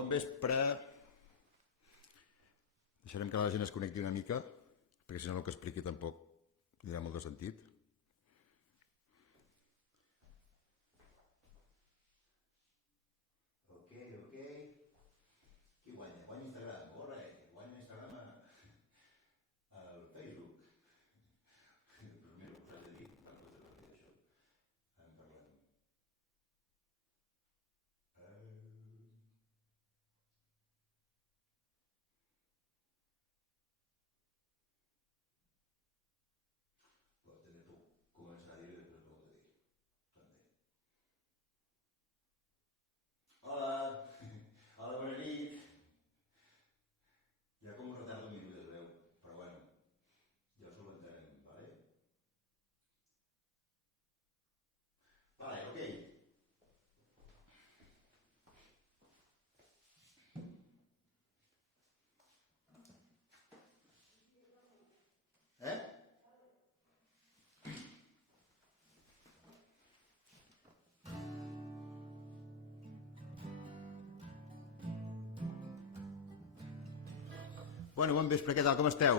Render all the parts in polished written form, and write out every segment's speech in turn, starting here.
Bon vespre. Deixarem que la gent es connecti una mica, perquè si no el que expliqui tampoc tindrà molt de sentit. Ok. Qui guanya? Guanya Instagram, o res? Guanya Instagram al Facebook. Però mira, ho has de dir, quan ho has de dir això. En parlem. També puc començar a dir i després no ho he de dir. També. Hola! Hola, bona nit! Hi ha com un retard d'un minut, es veu, però bueno, ja ho solventarem, vale? Vale, ok. Bueno, bon vespre, què tal, com esteu?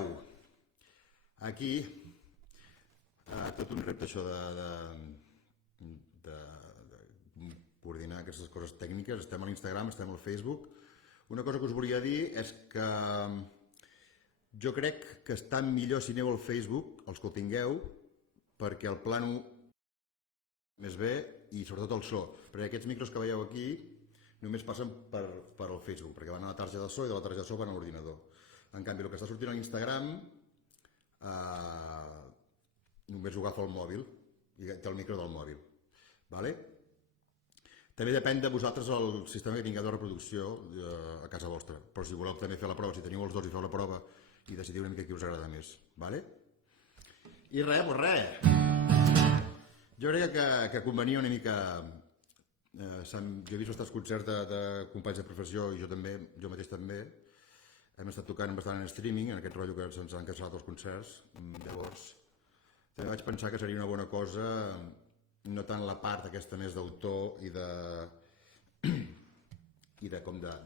Aquí, tot un repte això de coordinar aquestes coses tècniques. Estem a l'Instagram, estem al Facebook. Una cosa que us volia dir és que jo crec que està millor si aneu al Facebook, els que ho tingueu, perquè el plano més bé i sobretot el so. Perquè aquests micros que veieu aquí només passen per al Facebook, perquè van a la targeta de so i de la targeta de so van a l'ordinador. En canvi, el que està sortint a l'Instagram només ho agafa el mòbil i té el micro del mòbil. També depèn de vosaltres el sistema que tingueu de reproducjo a casa vostra, però si voleu també fer la prova, si teniu els dos i feu la prova i decidiu una mica qui us agrada més. I res, doncs res. Jo crec que convenia una mica... Jo he vist els concerts de companys de professió i jo mateix també. Hem estat tocant bastant en streaming, en aquest rotllo que se'ns han cancel·lat els concerts. Llavors, també vaig pensar que seria una bona cosa, no tant la part aquesta més d'autor i de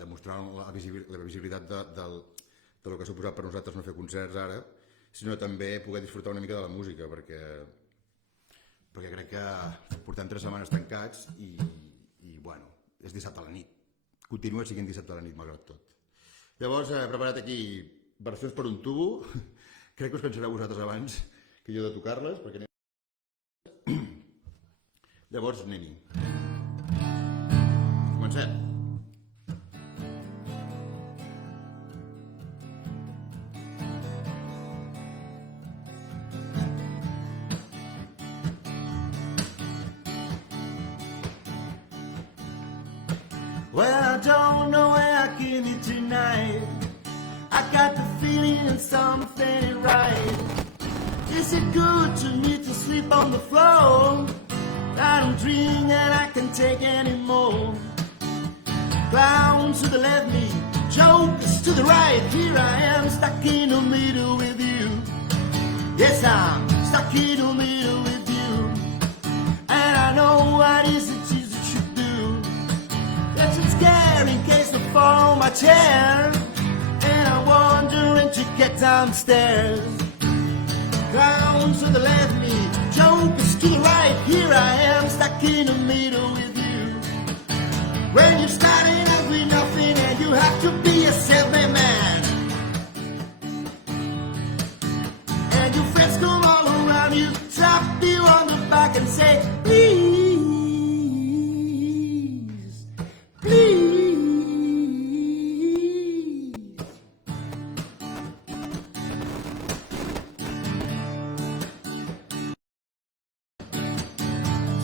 mostrar la visibilitat del que ha suposat per nosaltres no fer concerts ara, sinó també poder disfrutar una mica de la música, perquè crec que portem 3 setmanes tancats i bueno, és dissabte a la nit. Continua sent dissabte a la nit, malgrat tot. Llavors, he preparat aquí versions per un tubo. Crec que us cansareu vosaltres abans que jo de tocar-les, perquè llavors anem-hi. Comencem. Well, I don't know where I came in tonight. I got the feeling something ain't right. Is it good to me to sleep on the floor? I don't drink and I can't take anymore. Clowns to the left me, jokers to the right. Here I am stuck in the middle with you. Yes, I'm stuck in the middle with you. And I know what is it you should do. That's scared in case I fall on my chair. And I'm wondering to get downstairs. Clowns to the left me, jokers to the right. Here I am stuck in the middle with you. When you're starting out with nothing and you have to be a self-made man. And your friends come all around you, tap you on the back and say, please, please.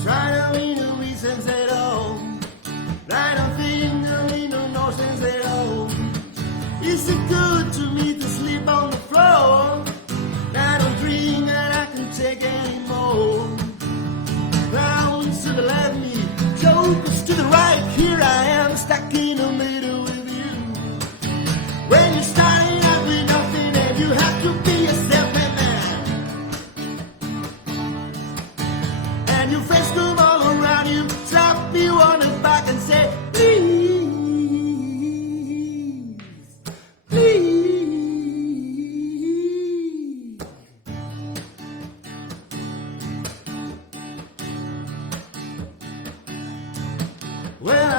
Try to mean no reasons at all. I don't think there ain't no sense at all. Is it good to me to sleep on the floor? I don't drink and I can take anymore. Rounds to the left me, jokers to the right. Here I am stuck in the middle with you. When you're starting out with nothing and you have to be a self-made man. And your friends come all around you, slap you on the back and say, please.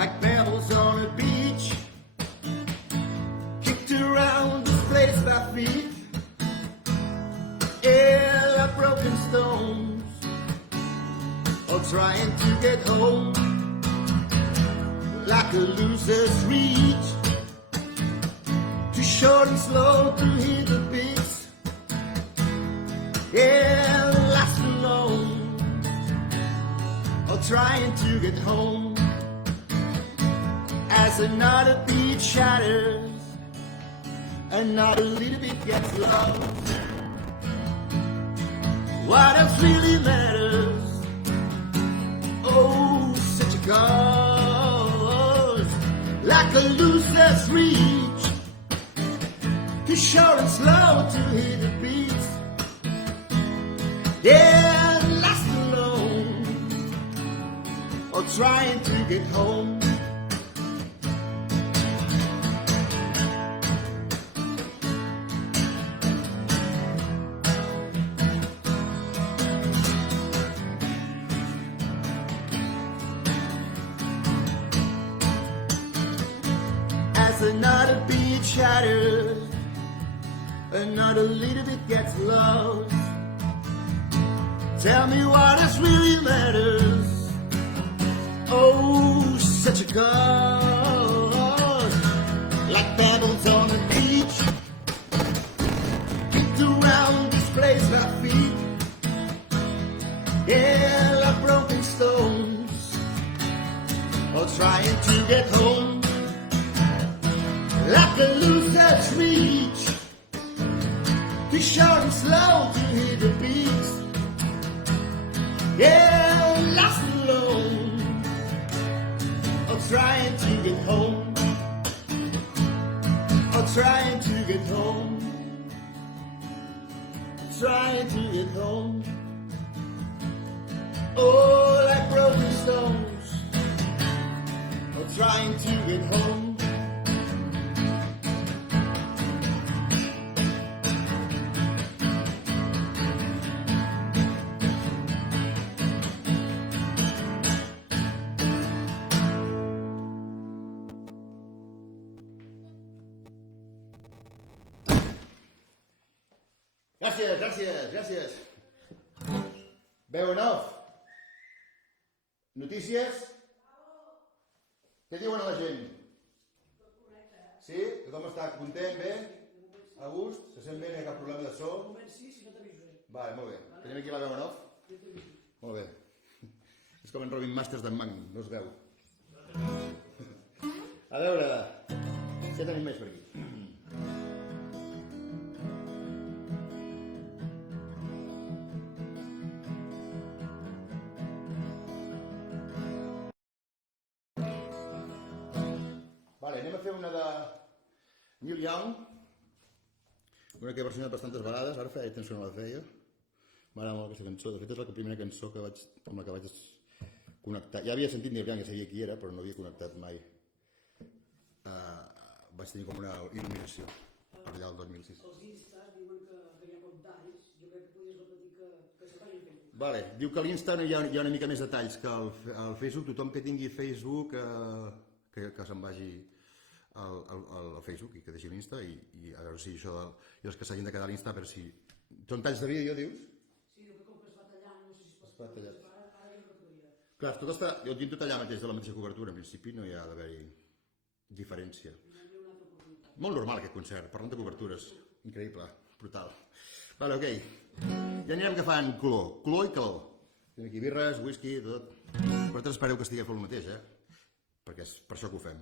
like pebbles on a beach, kicked around, displaced by feet, yeah, like broken stones, all trying to get home, like a loser's reach, too short and slow to hear the beats, yeah, lost alone, all trying to get home, as another beat shatters, another little bit gets lost. What else really matters? Oh, such a cause, like a loser's reach, too short and slow to hear the beats, yeah, lost alone, or trying to get home. Another beat shatters, another little bit gets lost. Tell me what else really matters. Oh, such a cause, like pebbles on a beach, kicked around, displaced by feet, yeah, like broken stones, all trying to get home. Like a loser's reach, too short and slow to hear the beats, yeah, lost alone, or trying to get home, or trying to get home, trying to get home, oh, like broken stones, or trying to get home. Gràcies. Veu en off. Notícies? Què diuen a la gent? Sí? Tothom està content, bé? A gust? Se sent bé? No hi ha cap problema de so? Vale, molt bé. Tenim aquí la veu en off? Molt bé. És com en Robin Masters d'en Mann, no es veu. A veure, què tenim més per aquí? Anem a fer una de Neil Young, una que he versionat bastantes vegades, ara feia temps que no la feia. M'agrada molt aquesta cançó, de fet és la primera cançó amb la que vaig connectar. Ja havia sentit Neil Young, ja sabia qui era, però no havia connectat mai. Vaig tenir com una il·luminació allà el 2006. Els instas diuen que hi ha poc talls, jo crec que podies repetir que se vagin fent. Vale, diu que a l'Insta hi ha una mica més detalls que al Facebook, tothom que tingui Facebook que se'n vagi al Facebook i que deixi l'Insta i a veure si això i els que s'hagin de quedar a l'Insta, a veure si són talls de vídeo, dius? Sí, diu que com que es va tallant, no sé si es pot tallar. Ara ja no podria. Clar, tot està, jo tinc tot allà mateix de la mateixa cobertura, en principi no hi ha d'haver-hi diferència. Molt normal aquest concert, parlant de cobertures, increïble, brutal. Vale, ok, ja anirem agafant color i calor. Tenim aquí birres, whisky, tot. Vosaltres espereu que estigui a fer el mateix, perquè és per això que ho fem,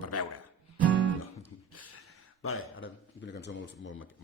per veure. No. Vale, ara una cançó molt maca.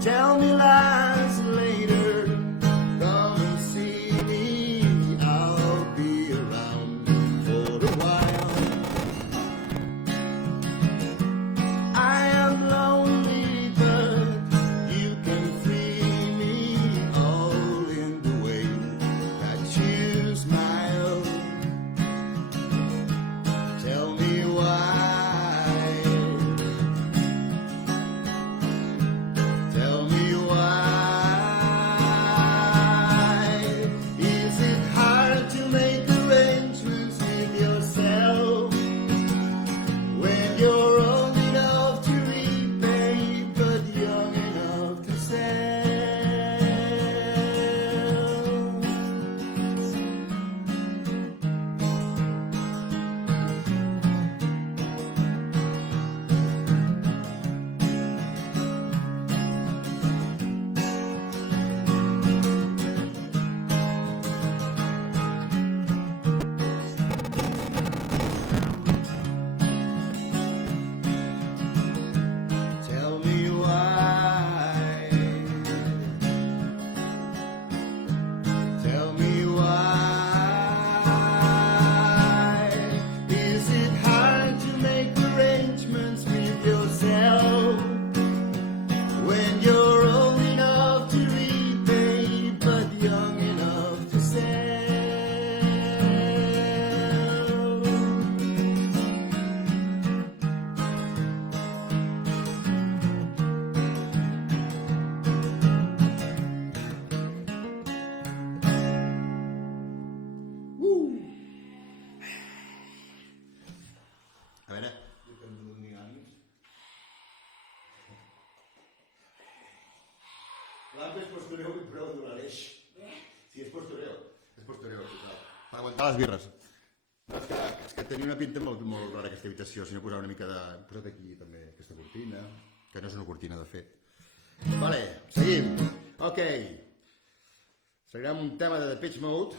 tell me lies and later come and see me. I'll be around for a while. I am lonely, but you can free me all in the way that you smile. Tell me why. Tell me why. Is it hard to make arrangements with yourself when you're old enough to repay but young enough to sell? Tell me why. Tell me why. Is it hard to make arrangements with yourself when you're old enough to repay but young enough to sell? A veure, jo que em doni ànims. L'altre és postureu i prou d'una l'eix. Sí, és postureu. És postureu, total. Per aguantar les birres. És que tenia una pinta molt, molt rara aquesta habitació, si no posava una mica de... He posat aquí també aquesta cortina, que no és una cortina de fet. Vale, seguim. Ok. Seguirem un tema de Depeche Mode.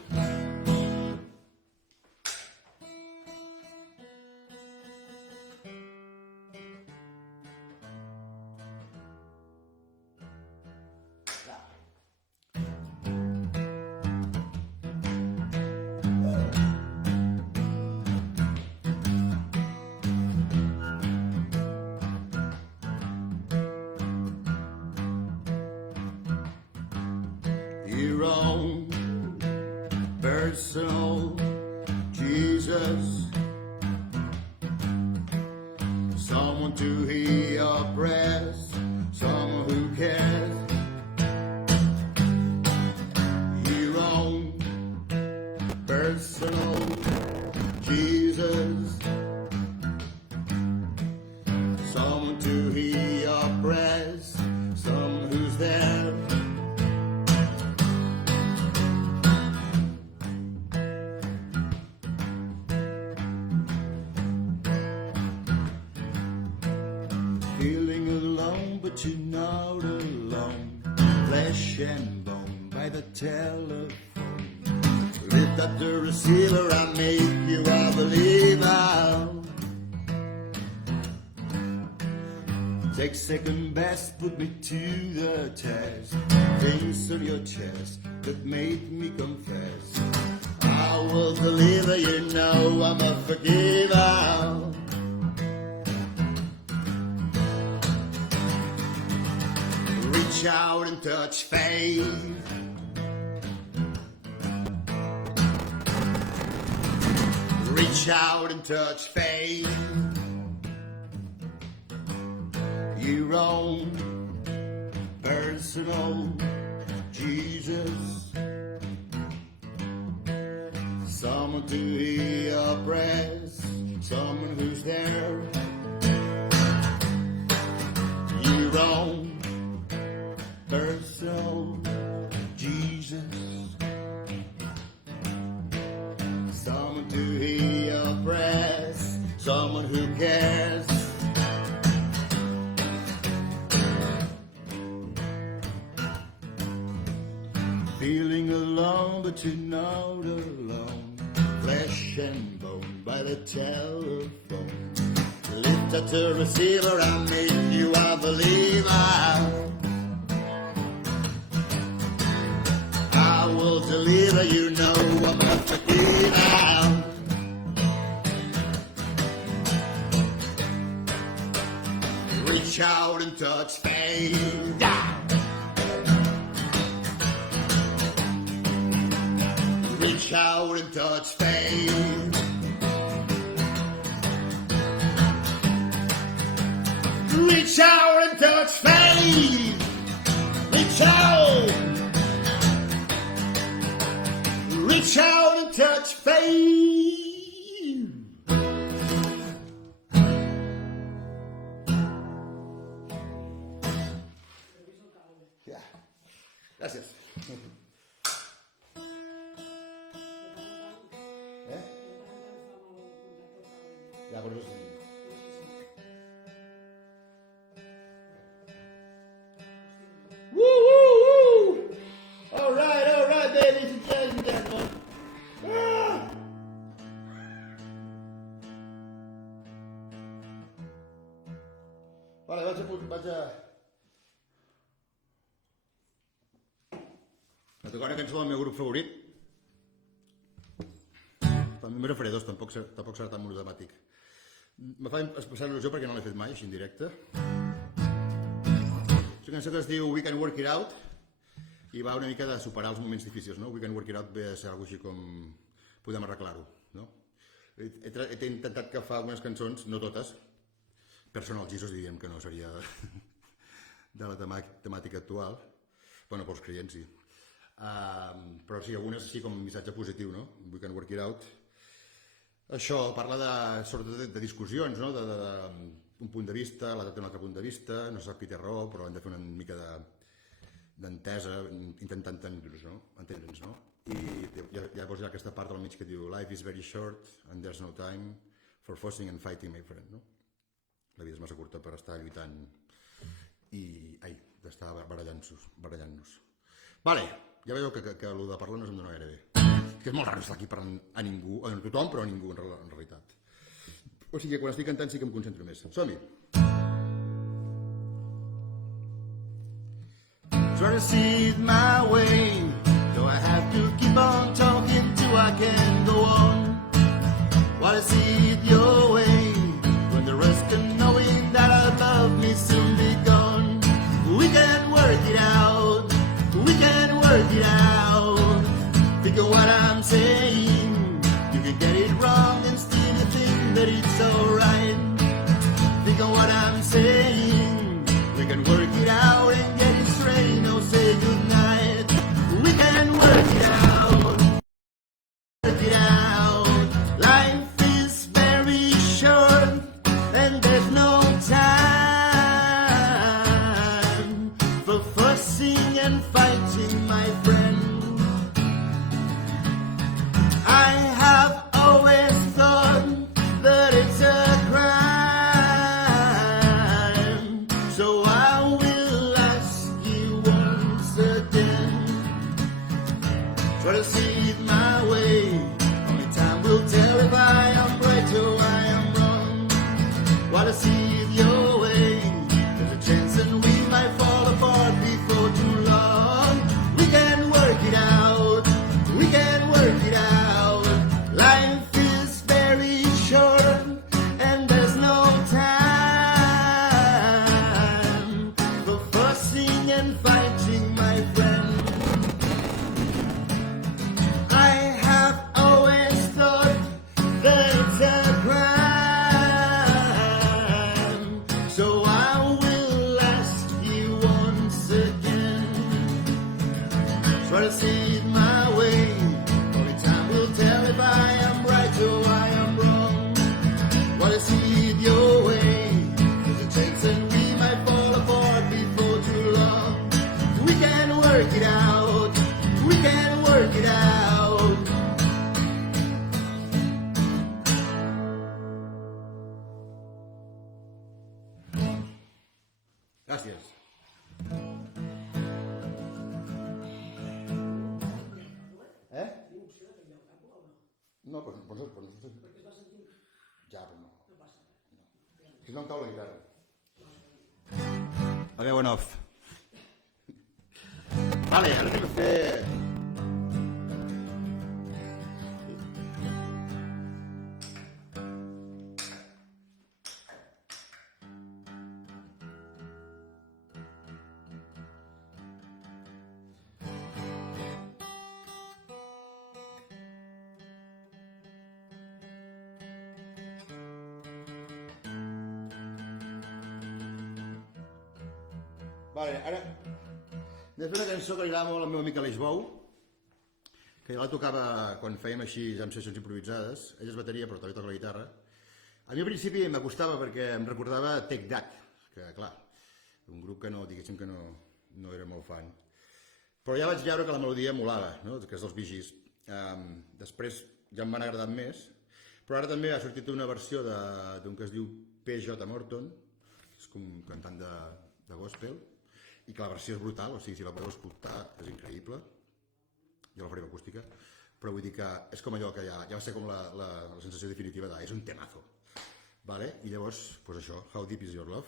Your own personal Jesus, someone to hear your prayers, someone who cares. Your own personal Jesus, someone to hear your prayers, someone who's there. Feeling alone, but you're not alone. Flesh and bone by the telephone. Lift up the receiver, I make you a believer. Take second best, put me to the test. Things on your chest that made me confess. I will deliver, you know I'm a forgiver. Reach out and touch faith. Reach out and touch faith. Your own personal Jesus. Someone to hear your prayers. Someone who's there. Your own personal Jesus, someone to hear your prayers, someone who cares. Feeling alone, but you're not alone. Flesh and bone by the telephone. Lift up the receiver, I make you a believer. little you know I'm not forgetting out. Reach out and touch fame down. Reach out and touch fame. Reach out and touch fame. Reach out. Reach out and touch fame. Yeah. Gràcies. Ja, però no sé. Woo, woo, woo! All right, ladies and gentlemen. Ah! Vale, vaig a... A tocar una cançó del meu grup favorit. Només en faré dos, tampoc serà tan monotemàtic. Me fa especial il·lusió perquè no l'he fet mai, així en directe. És una cançó que es diu We Can Work It Out i va una mica de superar els moments difícils, no? We Can Work It Out ve a ser alguna cosa així com podem arreglar-ho, no? He intentat agafar algunes cançons, no totes, Personal Jesus diríem que no seria de la temàtica actual, bueno, pels clients sí, però sí, algunes així com un missatge positiu, no? We Can Work It Out. Això parla sobretot de discussions, no? Un punt de vista, l'altre té un altre punt de vista, no se sap qui té raó, però hem de fer una mica d'entesa, intentant entendre'ns, no? I llavors hi ha aquesta part al mig que diu Life is very short and there's no time for fussing and fighting, my friend, no? La vida és massa curta per estar lluitant i d'estar barallant-nos. Vale, ja veieu que el de parlar no se'm dona gaire bé. Que és molt raro estar aquí parlant a ningú, a tothom, però a ningú en realitat. O sigui que quan estic cantant sí que em concentro més. Som-hi! Try to see it my way. Do I have to keep on talking till I can go on? While I see it your way, when the rest can knowing that our love may soon be gone. We can work it out. We can work it out. Think of what I'm saying. You can get it wrong and still you think that it's alright. Think of what I'm saying. We can work it out and get it straight. No, say goodnight. We can work it out. Work it out. Life is very short and there's no time for fussing and fighting, my friend. I have always thought that it's a crime, so I will ask you once again. Try to see it my way. Only time will tell if I am right or I am wrong. While I see it your way, there's a chance that we might fall apart before too long. We can work it out. We can work it out. Life is very short and there's no time for fussing and fighting, my friend. I have always thought that it's a crime, so I will ask you once again. Try to see it my way. Only time will tell if I am right or I am wrong. While I see it your way, there's a chance that we might fall apart before too long. We can work it out. We can work it out. Gràcies. No, pues no. Ja, però no. Si no em cau la guitarra. La veu en off. Vale, ara anem a fer Vale, ara anem a fer una cançó que li agrada molt al meu amic Aleix Bou, que ja la tocava quan fèiem així amb sessions improvisades. Ell és bateria però també toca la guitarra. A mi al principi m'acostava perquè em recordava Take That, que clar, un grup que no, diguéssim que no era molt fan. Però ja vaig veure que la melodia molava, no? Que és dels Bee Gees. Després ja em van agradar més, però ara també ha sortit una versió d'un que es diu P.J. Morton, que és com un cantant de gospel, i que la versió és brutal, o sigui, si la podeu escoltar és increïble. Jo la faré acústica, però vull dir que és com allò que ja va ser com la sensació definitiva de és un temazo. Vale? I llavors, doncs això, How Deep Is Your Love?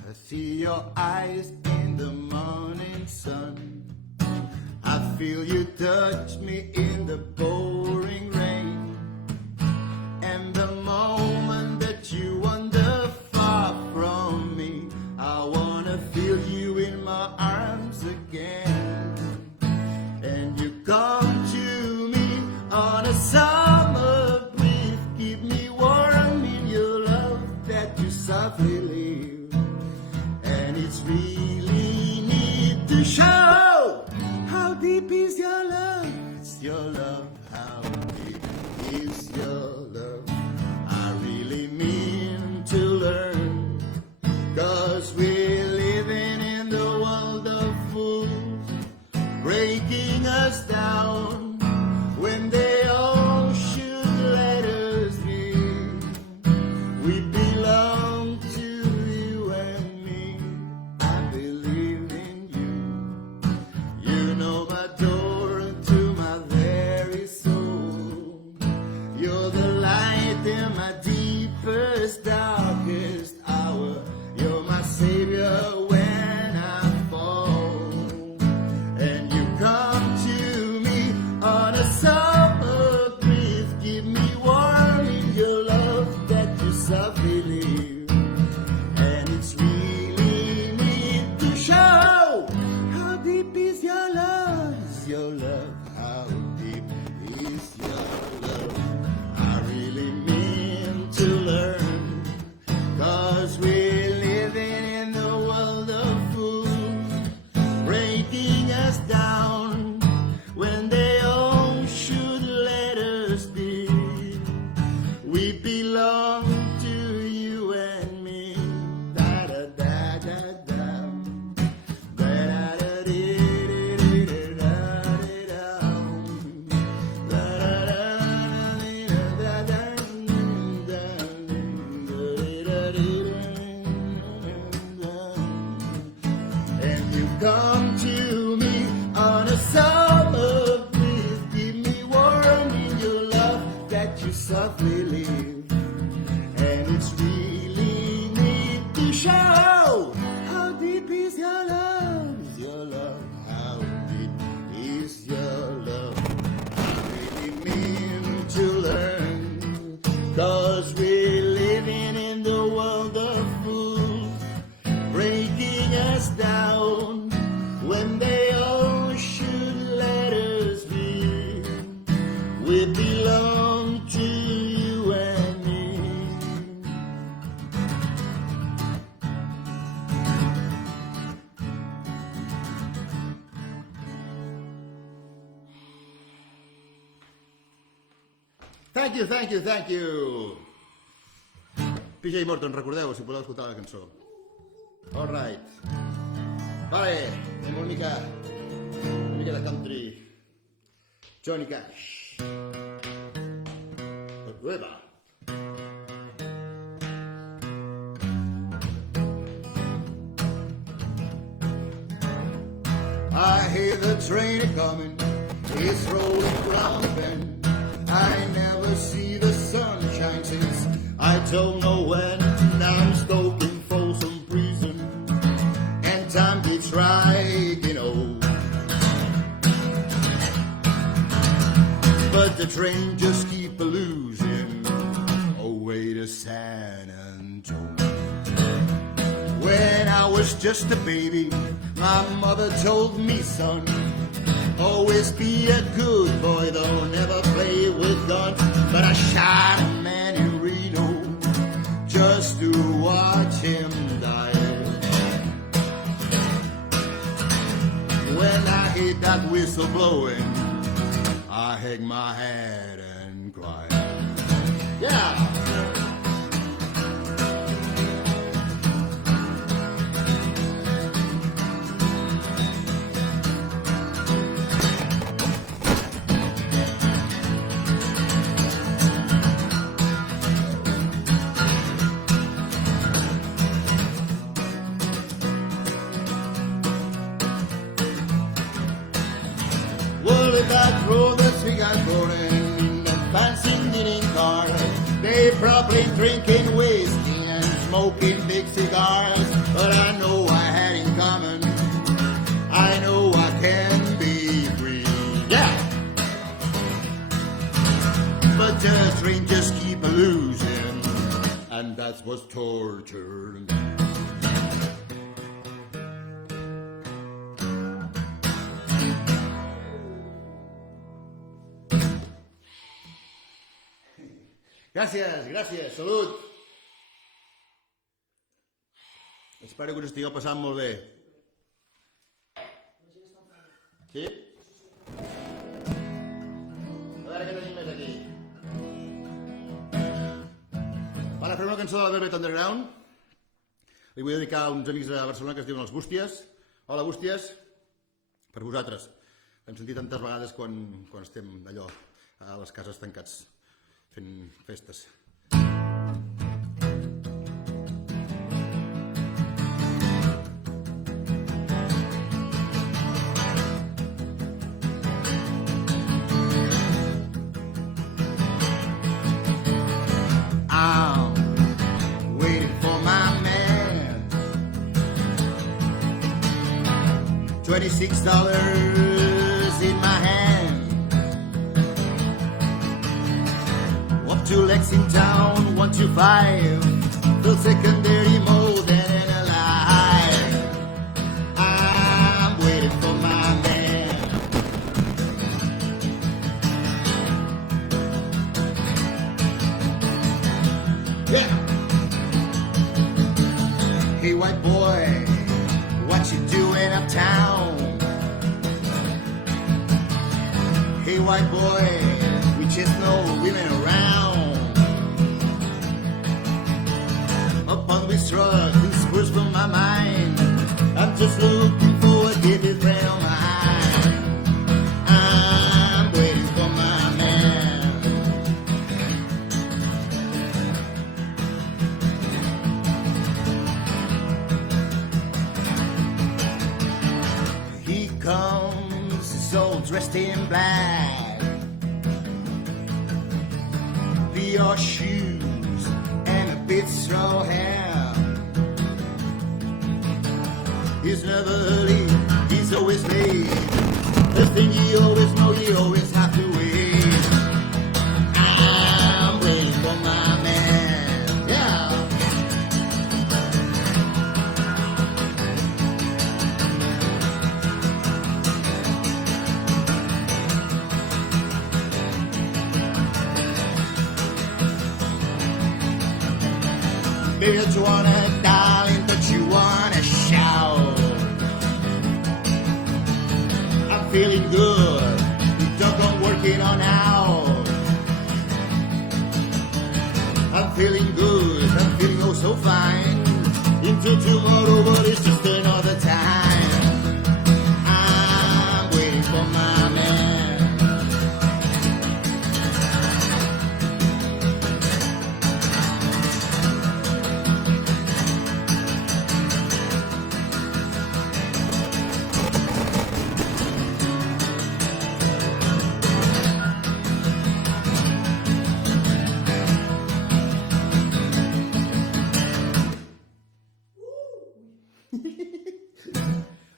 I see your eyes in the morning sun. I feel you touch me in the pouring rain. And the moment that you wander far from me, I wanna feel you in my arms again. And you come to me on a summer breeze, keep me warm in your love that you softly leave. And it's really need to show how deep is your love. It's your love. How deep is your love? I really mean to learn, 'cause we're living in the world of fools, breaking us down when they all should let us be. We belong to you and me. I believe in you. You know my door to my very soul. You're the light in my deepest, darkest hour. You're my savior when I fall. And you come to me on a summer breeze, keep me warm in your love that you softly leave. And it's really need to show how deep is your love. Is your love? How deep is your love? I really mean to learn, 'cause we're living in the world of fools, breaking us down when they all should let us be. We belong to you and me. Da da da da da. Da da da dee dee da dee da. Da da da dee da da da da dee da. And you come to me on a summer breeze, keep me warm in your love that you softly leave. And it's really need to show how deep is your love. Is your love? How deep is your love? I really mean to learn, 'cause we're living in the world of fools, breaking us down when they all should let us be. We belong to you and me. Thank you, thank you, thank you. P.J. Morton, recordeu, si podeu escoltar la cançó. All right. Vale, anem una mica de country. Johnny Cash. Uepa. I hear the train a-comin', it's rolling round the bend. I never see the sunshine since I don't know when. I'm stoking for some prison, and time keeps striking old. But the train just keep a-losing away to San Antonio. When I was just a baby, my mother told me, son, Always be a good boy, though never play with guns. But I shot a man in Reno just to watch him die. When I hate that whistle blowing, I hang my head and cry. Yeah. Well, if I throw the cigar going and dancing in cars, they probably drinking whiskey and smoking big cigars. But I know I had in common, I know I can be free. Yeah. But the strangers keep losing, and that's what's torture. Gràcies, gràcies, salut. Espero que us estigueu passant molt bé. Sí? A veure què tenim més aquí. Ara farem una cançó de la Velvet Underground. Li vull dedicar a uns amics de Barcelona que es diuen els Bústies. Hola, Bústies. Per vosaltres. Hem sentit tantes vegades quan estem allò a les cases tancats fent festes. I'm waiting for my man. $26 in my hand. Up to Lexington, 125. Feel secondary more than alive. I'm waiting for my man. Yeah. Hey, white boy, what you doing uptown? Hey, white boy, we just know women around. Upon this truck, whispers from my mind. I'm just looking for a different friend of mine. I'm waiting for my man. He comes, he's all dressed in black. Your shoes and a bit straw hair. He's never late, he's always late. The thing you always know, you always have to wait. I'm waiting for my man. Yeah. Don't you wanna, darling, don't you wanna shout? I'm feeling good, talk on working on out. I'm feeling good, I'm feeling oh so fine. Into tomorrow, but it's just another time. I'm waiting for my man.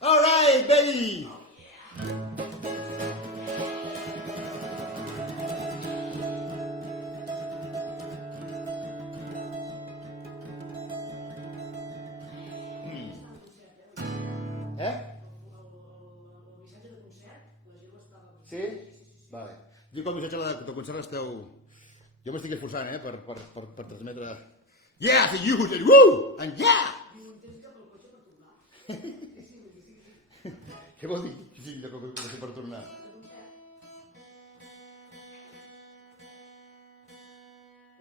All right, baby. Eh? El missatge de concert, la gent Sí? Vale. Diu que el missatge del concert esteu... Jo m'estic esforçant, per transmetre... Yeah! I say you! And woo! And yeah! Diu, tens cap al cotxe per tornar? Què vol dir que sigui de cotxe per tornar?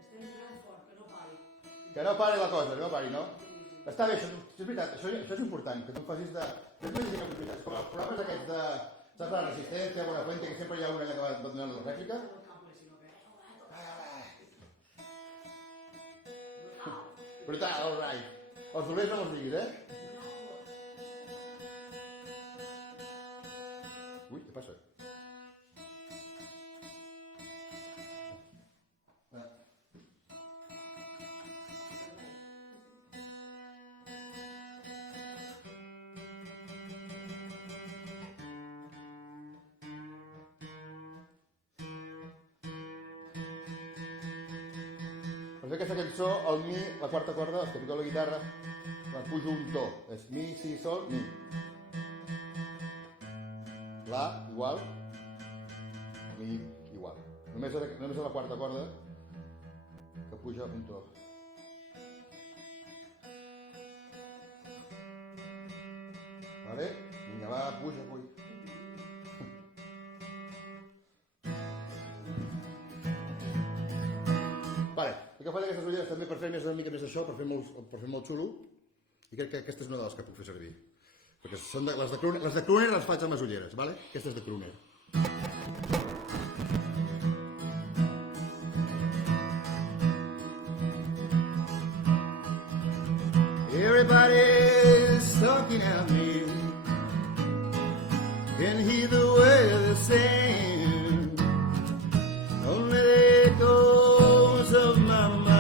Estem entrant fort, que no pari. Que no pari la cosa, que no pari, no? Està bé, això és veritat, això és important, que tu facis de... Jo et dic que és com els programes aquests de... Saps la Resistència, Buena Fuente, que sempre hi ha una que va donant la rèplica? Brutal, all right. Els dolents no els diguis, Ui, què passa? Per fer aquesta cançó, el mi, la quarta corda, els que toqueu la guitarra, la pujo un to. És mi, si, sol, mi. La, igual. Mi, igual. Només a la quarta corda que puja un to. Vale? Vinga, va, puja, puja. Vale, he agafat aquestes ulleres també per fer una mica més d'això, per fer molt xulo, i crec que aquesta és una de les que puc fer servir. Perquè són les de crooner les faig amb les ulleres, vale? Aquesta és de crooner. Everybody's talking at me. Can hear the words they're saying. Only the echoes of my mind.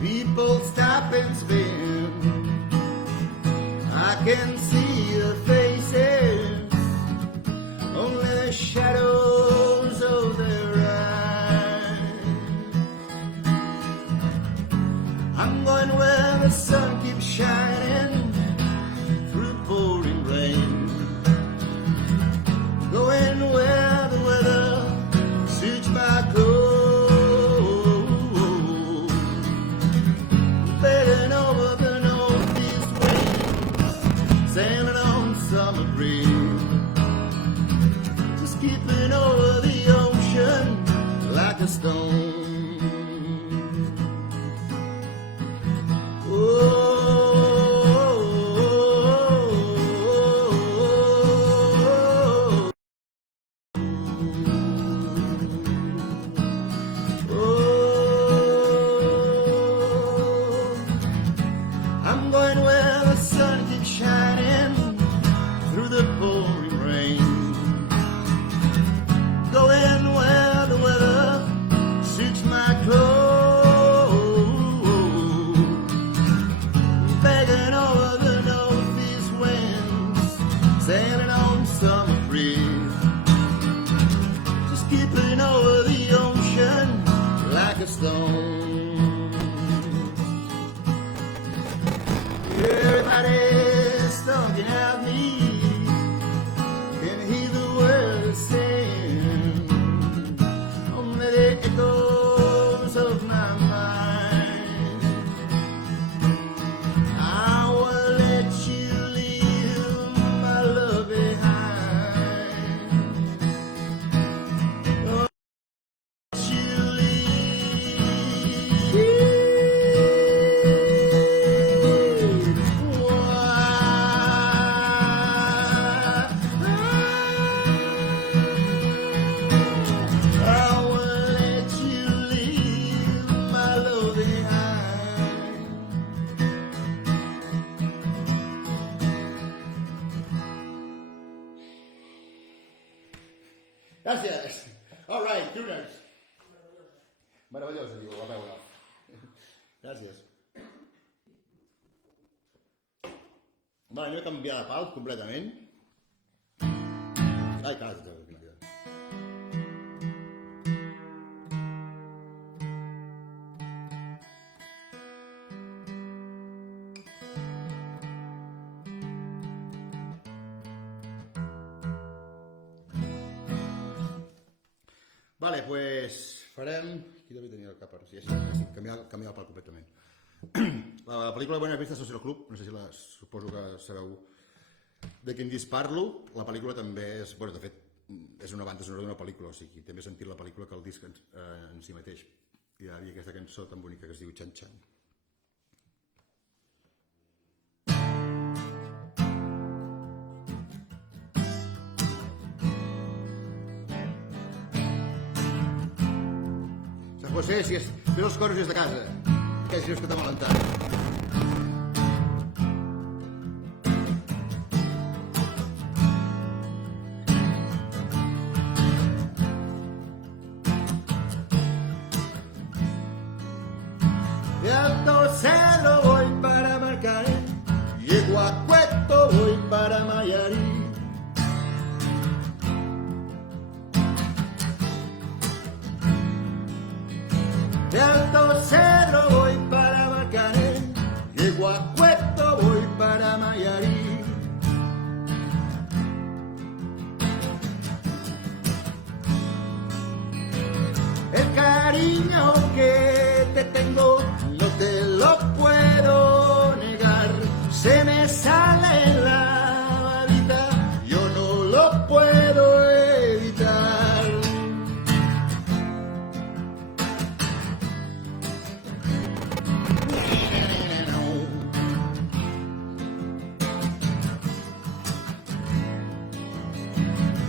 People stop and spin. I can see the faces. Only the shadows of their eyes. I'm going where the sun keeps shining through pouring rain. Going where the weather suits my clothes. Sailing over the northeast winds, sailing on summer breeze. Just keeping over the ocean like a stone. I'm going where the sun keeps shining through the pouring rain. Going where the weather suits my clothes. Begging over the northeast winds, sailing on summer breeze. Just keeping over the ocean like a stone. Everybody's talking at me. Can hear the words saying. Only the echoes of my mind. I will let you leave my love behind. Oh, let you leave. I will let you leave my love behind. Gràcies. All right, crooners. Meravellosa, diu, la veure. Gràcies. Va, anem a canviar de pal completament. Ai, clar, Vale, pues farem... Aquí devia tenir el cap ara. Sí, canviar el pal completament. La pel·lícula Buena Vista Social Club, no sé si suposo que sabeu de quin disc parlo. La pel·lícula també és... Bueno, de fet, és una banda sonora d'una pel·lícula, o sigui, també he sentit la pel·lícula que el disc en si mateix. Hi havia aquesta cançó tan bonica que es diu Chan Chan. San José, si és... Fes els coros des de casa. Que és que t'ha malentat. De Alto Cerro voy para Marcané y de Guacueto voy para Mayarí. De Alto Cerro voy para Marcané y de Guacueto voy para Mayarí. El cariño que te tengo no te lo puedo negar, se me sale la babita, yo no lo puedo evitar.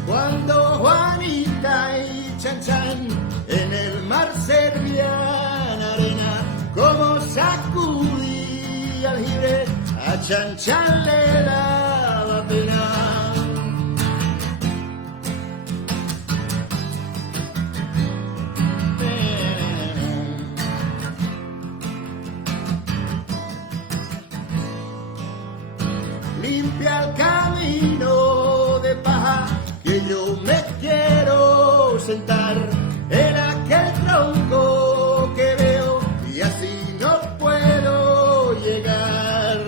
Cuando Juanita y Chan Chan en el mar servían arena, como sacudí al jibe, a Chan Chan le daba pena. Limpia el camino de paja, que yo me quiero sentar en aquel tronco que veo y así no puedo llegar.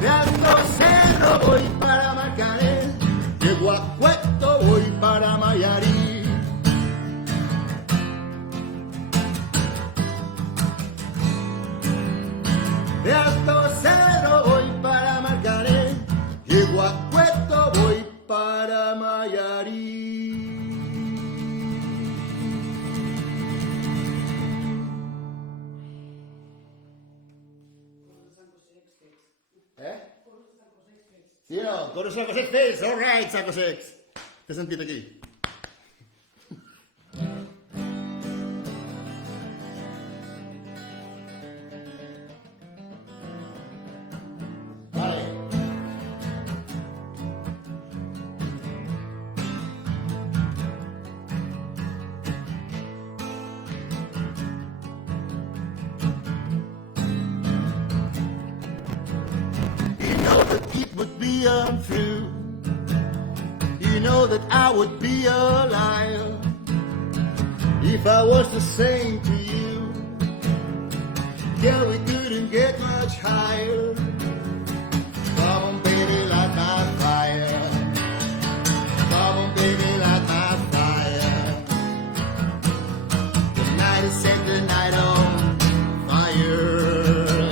De Alto Cerro voy para Marcané, de Guacueto voy para Mayarí. De Alto Cerro voy para Marcané, de Guacueto voy para Mayarí. Sí, no, con los Sacos Express, all right, Sacos Ex. T'he sentit aquí. Vale. You know that it would be untrue. You know that I would be a liar if I was the same to you. Girl, we couldn't get much higher. Come on, baby, light my fire. Come on, baby, light my fire. The night is set the night on fire.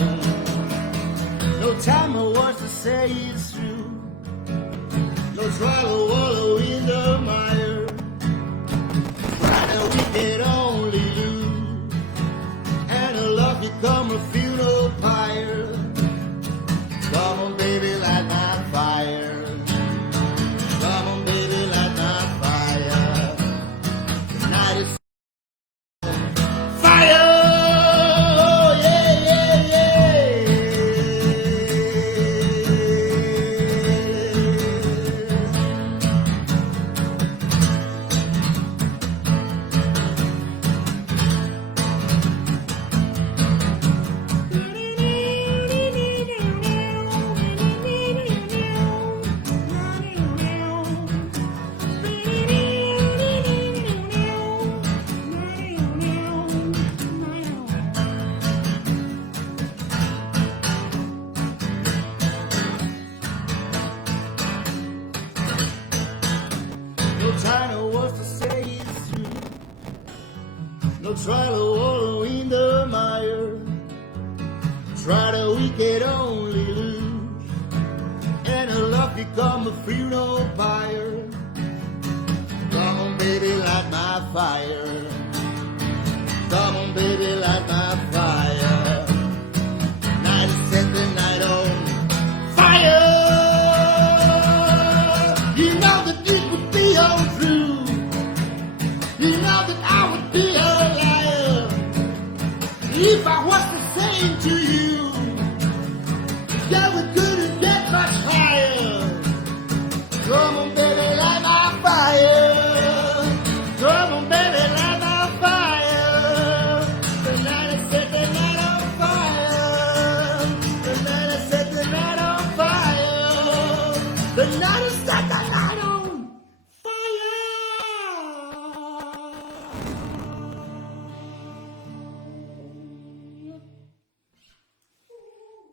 No China was to say it's true. No try to wallow in the mire. Try to we can only lose. And a love become a free no fire. Come on, baby, light my fire. Come on, baby, light my fire. Night is set the night on fire. You know that it would be untrue. You know that I would be a liar if I was to say to you that we couldn't get much higher. Come on, baby, light my fire. Come on, baby, light my fire. The night is set the night on fire. The night is set the night on fire. The night is set the night on fire.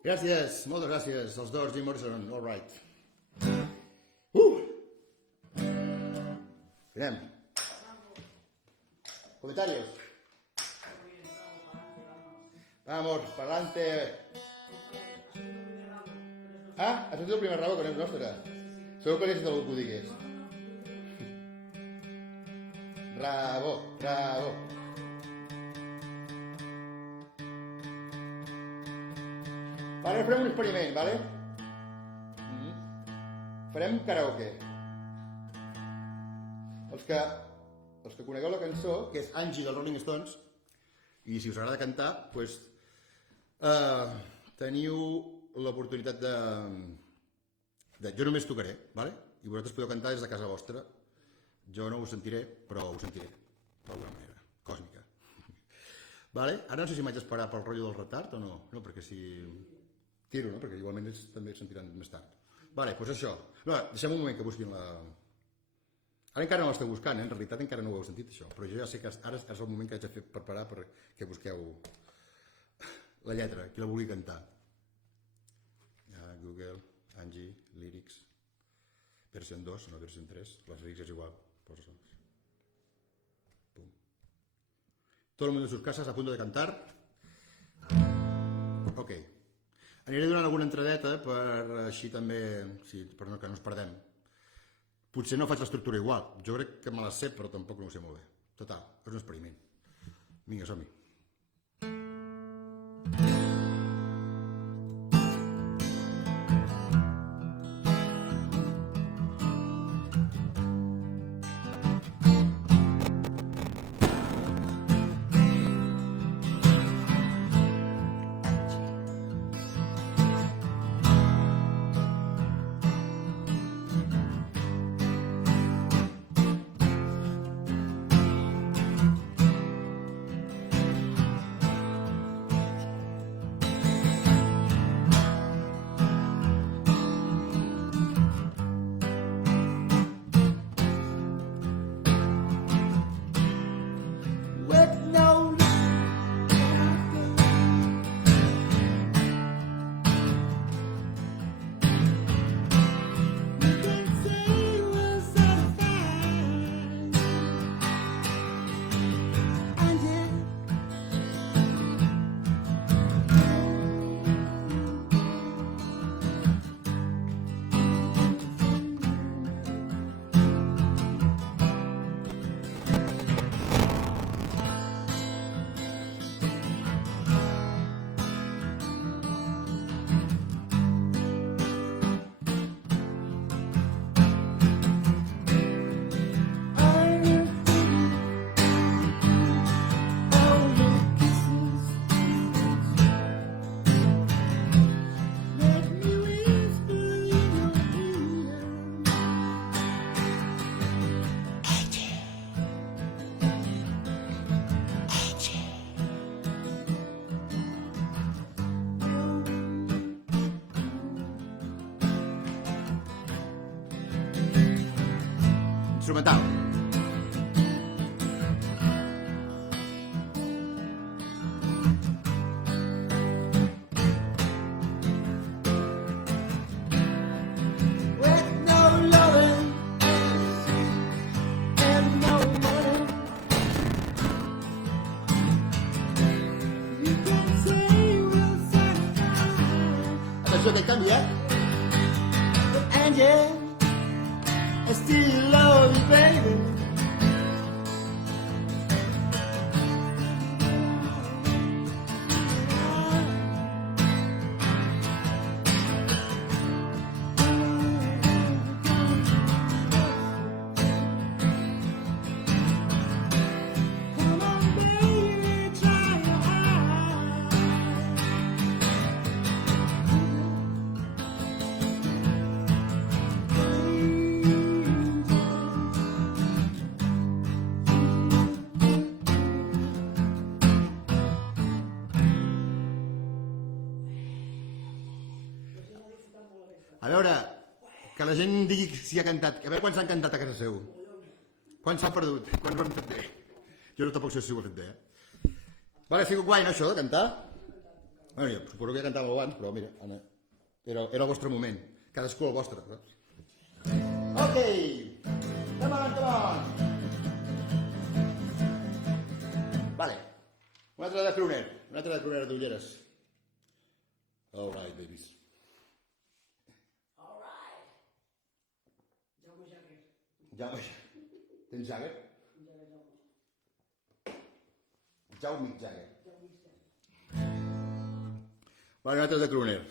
Gràcies, moltes gràcies, els dos, Jim Morrison, all right. Anem. Comentarios. Vamos, pa'lante. Ah, has sentit el primer rabo que no és nostre. Segur que li has sentit algú que ho digués. Rabo, rabo. Ara farem un experiment, vale? Farem karaoke. Els que conegueu la cançó, que és Angie dels Rolling Stones, i si us agrada cantar, doncs teniu l'oportunitat de... Jo només tocaré, vale? I vosaltres podeu cantar des de casa vostra. Jo no ho sentiré, però ho sentiré, d'alguna manera, còsmica. Vale? Ara no sé si m'haig d'esperar pel rotllo del retard o no. No, perquè si... Tiro, no? Perquè igualment ells també sentiran més tard. Vale, doncs això. No, deixem un moment que busquin la... Ara encara no l'esteu buscant, en realitat encara no ho heu sentit, això. Però jo ja sé que ara és el moment que haig de fer preparar perquè busqueu la lletra, qui la vulgui cantar. Google, Angie, Lyrics, versió 2, no versió 3, les lyrics és igual. Pum. Todo el mundo en sus casas a punto de cantar. Ok. Aniré donant alguna entradeta per així també, per no que no ens perdem. Potser no faig l'estructura igual. Jo crec que me la sé, però tampoc no ho sé molt bé. Total, és un experiment. Vinga, som-hi. Instrumental. With no loving, atenció a aquest canvi, And yeah, I still love you, baby. Come on, baby, try your heart. A veure, que la gent digui si ha cantat. A veure quants han cantat a casa seu. Quants s'han perdut? Quants ho han fet bé? Jo no tampoc sé si ho he fet bé, Vale, ha sigut guai, no, això, de cantar? Bueno, jo suposo que ja cantàveu abans, però mira, era el vostre moment. Cadascú el vostre, saps? Ok! Come on, come on! Vale. Un altre de crooner d'ulleres. All right, babies. Jaume, tens Jagger? Jaume Jagger. Vale, un altre de crooner.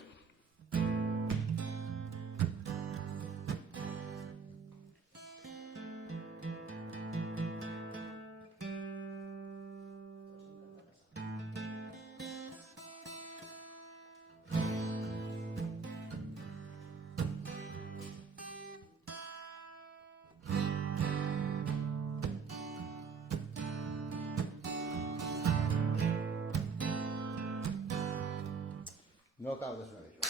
No acaba de sonar això.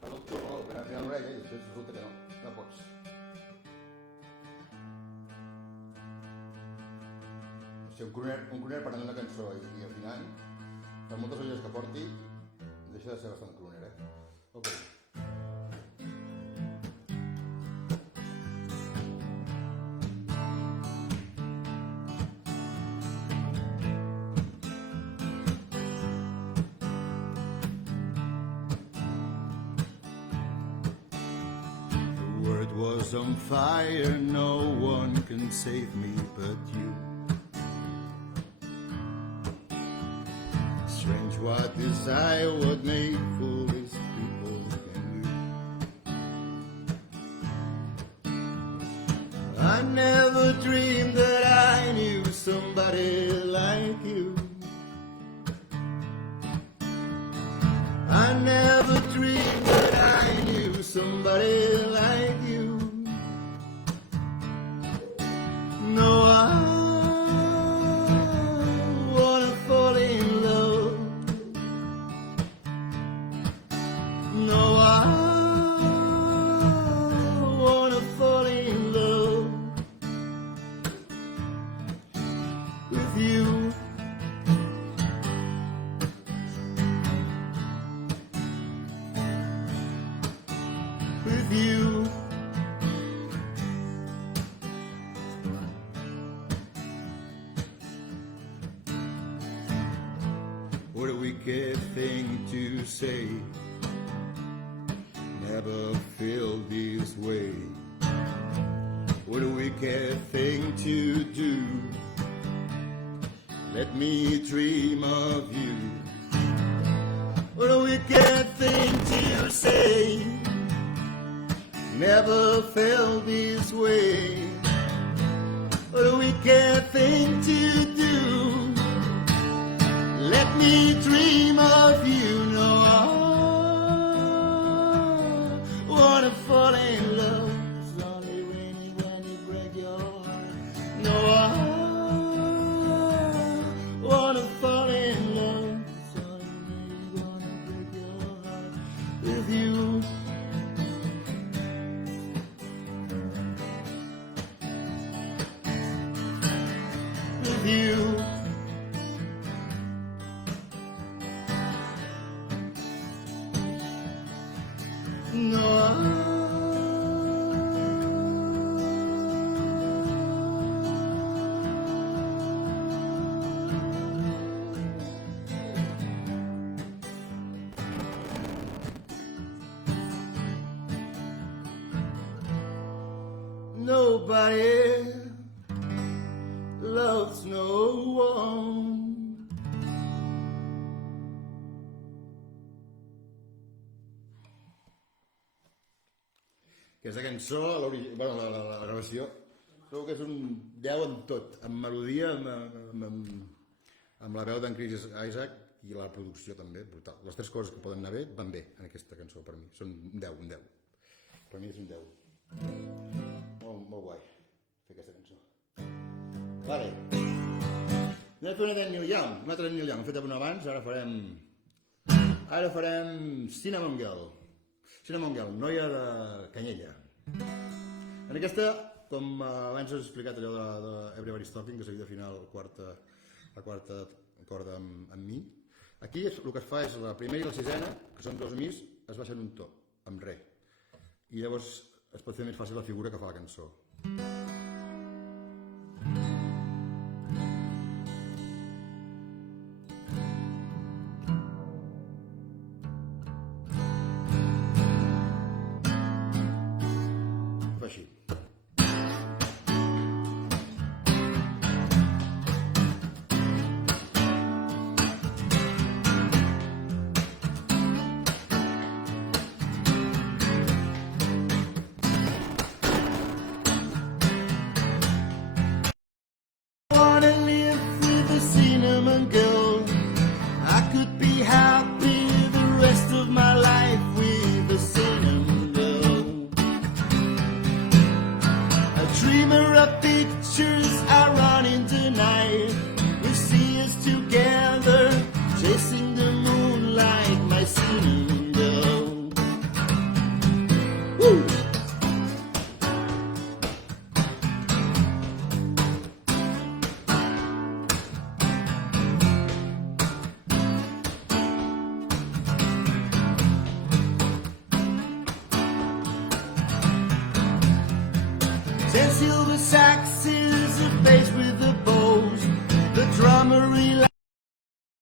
Perdó, que anar tirant l'orella i després resulta que no pots. O sigui, un crooner parlant d'una cançó i al final, per moltes olles que porti, deixa de ser bastant crooner, Ok. Was on fire, no one can save me but you. Strange what desire would make foolish people can do. I never dreamed that I knew somebody like you. I never dreamed that I knew somebody like you. No, I wanna fall in love. No, I wanna fall in love with you. With you. What a wicked thing to say. Never feel this way. What a wicked thing to do. Let me dream of you. What a wicked thing to say. Never felt this way. What a wicked thing to do. Let me dream of you. No, I wanna fall in love. It's only when you break your heart. No, I wanna fall in love. It's only when you wanna break your heart with you. With you. No, nobody loves no one. Aquesta cançó, la gravació, trobo que és un 10 en tot, amb melodia, amb la veu d'en Chris Isaac i la producció també, brutal. Les tres coses que poden anar bé, van bé en aquesta cançó per mi, són un 10, un 10. Per mi és un 10. Molt guai fer aquesta cançó. Vale. Anem a fer una d'en Neil Young, una altra d'en Neil Young, hem fet una abans, ara farem Cinnamon Girl. Cinnamon Girl, noia de Canyella. En aquesta, com abans has explicat allò de Everybody's Talking, que s'havia d'afinar la quarta corda amb mi, aquí el que es fa és la primera i la sisena, que són dos mis, es baixen un to, amb re. I llavors es pot fer més fàcil la figura que fa la cançó. Així. Wanna live with a cinnamon girl. I could be happy the rest of my life with a cinnamon girl. A dreamer of pictures I run in the night. We see us together, chasing the moonlight, my cinnamon girl. Woo! Ten silver saxes, a bass with the bows. The drummer relaxes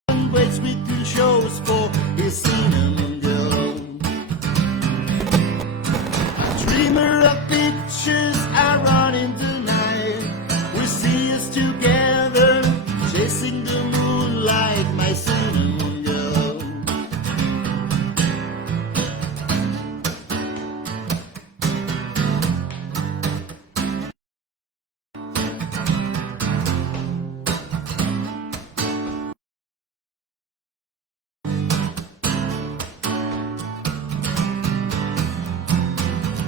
and waits with two shows for his cinnamon girl. Dreamer of pictures, I run in the night. We see us together, chasing the moonlight, my cinnamon girl.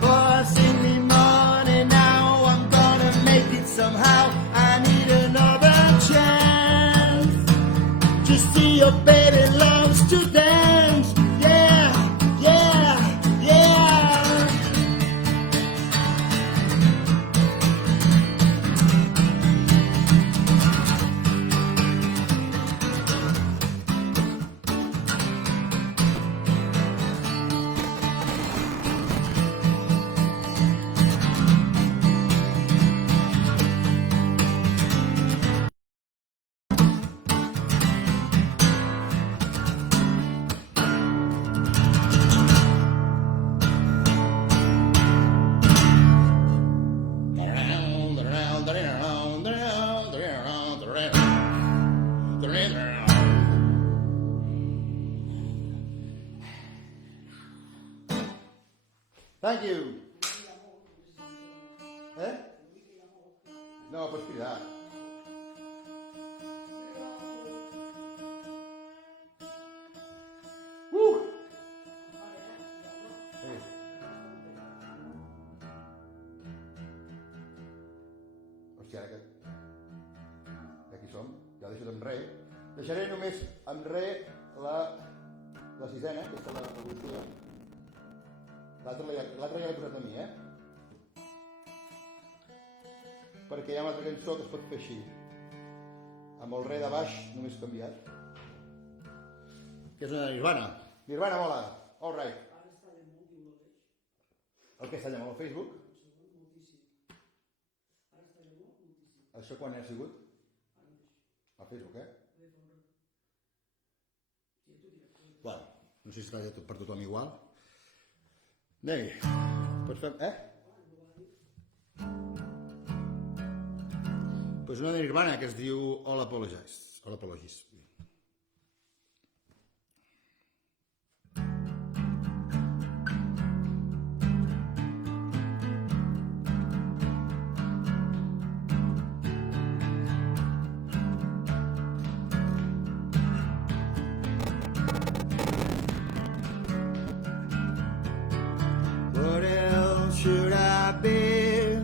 Boss in the morning now, I'm gonna make it somehow. I need another chance. Just see your baby loves to dance. Yeah, yeah, yeah. Thank you. Eh? No, pots cridar. Hòstia, ara que aquí som, ja deixo en re. Deixaré només en re la sisena, aquesta és la revolució. L'altre ja l'he posat a mi, perquè hi ha una altra cançó que es pot fer així, amb el re de baix només canviat, que és una de Nirvana. Nirvana mola, all right. El que està allà al Facebook? Això quan ha sigut? Al Facebook, Bueno, no sé si està per tothom igual. Anem-hi. Pots fer... Pues una de Nirvana que es diu All Apologies. All Apologies. What else should I be?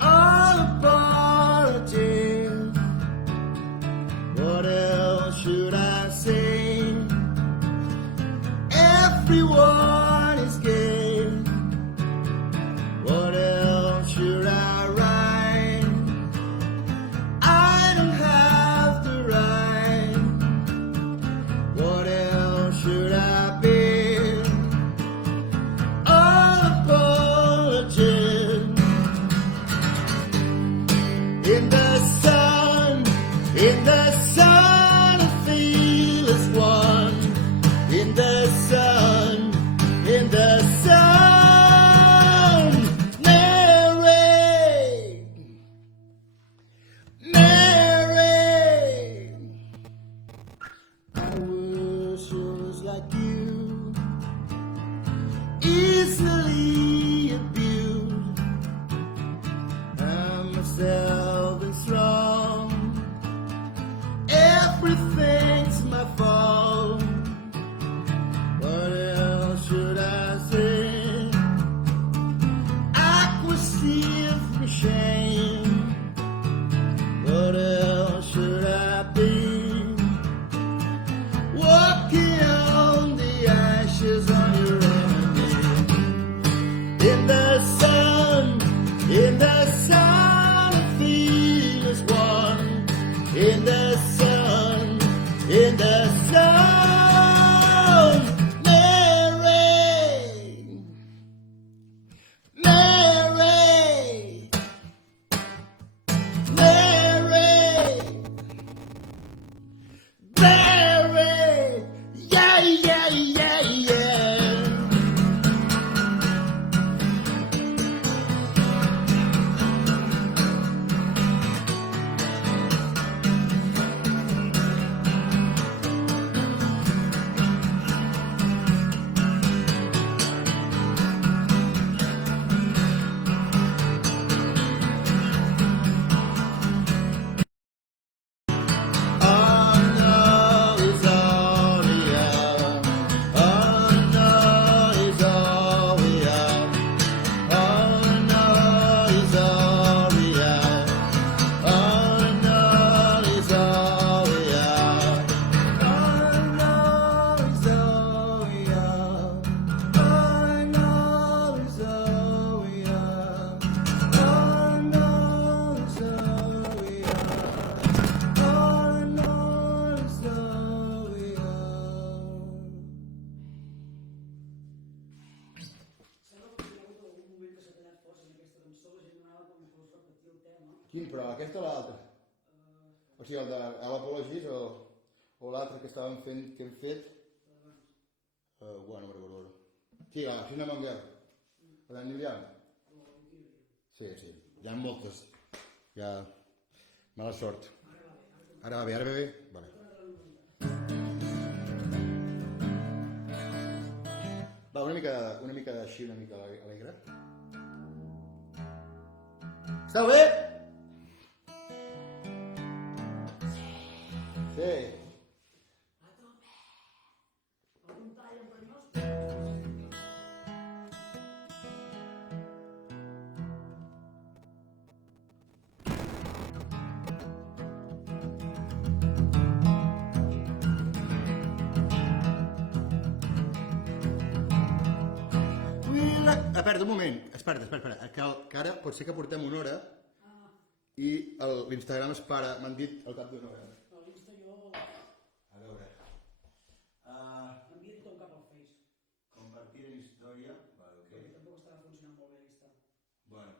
All apologies. What else should I say? Everyone is gay. What else should I write? I don't have the right. What else should I be? All apologies. In the sun, I feel as one. In the sun, Mary, Mary. I wish it was like you, easily abused. I'm myself and strong. Everything's my fault. What else should I say? I could see from shame. What else should I be? Walking on the ashes on your enemy. In the sun, I feel as one. In the sun, Mary, Mary, Mary, Mary, yeah, yeah, yeah, yeah. Quin, però aquesta o l'altra? O sigui, el de l'Apologies o l'altre que estàvem fent, que hem fet? Bueno, no recordo. Sí, la Xina Manguel. La d'en Young. Sí, sí. Hi ha moltes. Ja... Mala sort. Ara va bé, ara va bé? Vale. Va, una mica així, una mica alegre. Esteu bé? Sí. Espera, un moment. Espera. Que ara pot ser que portem una hora i l'Instagram es para, m'han dit, al cap d'una hora. A l'Insta jo... A veure... M'envia tothom cap al Face. Compartir en història... Vale, ok. Tampoc estava funcionant molt bé l'Insta. Bueno.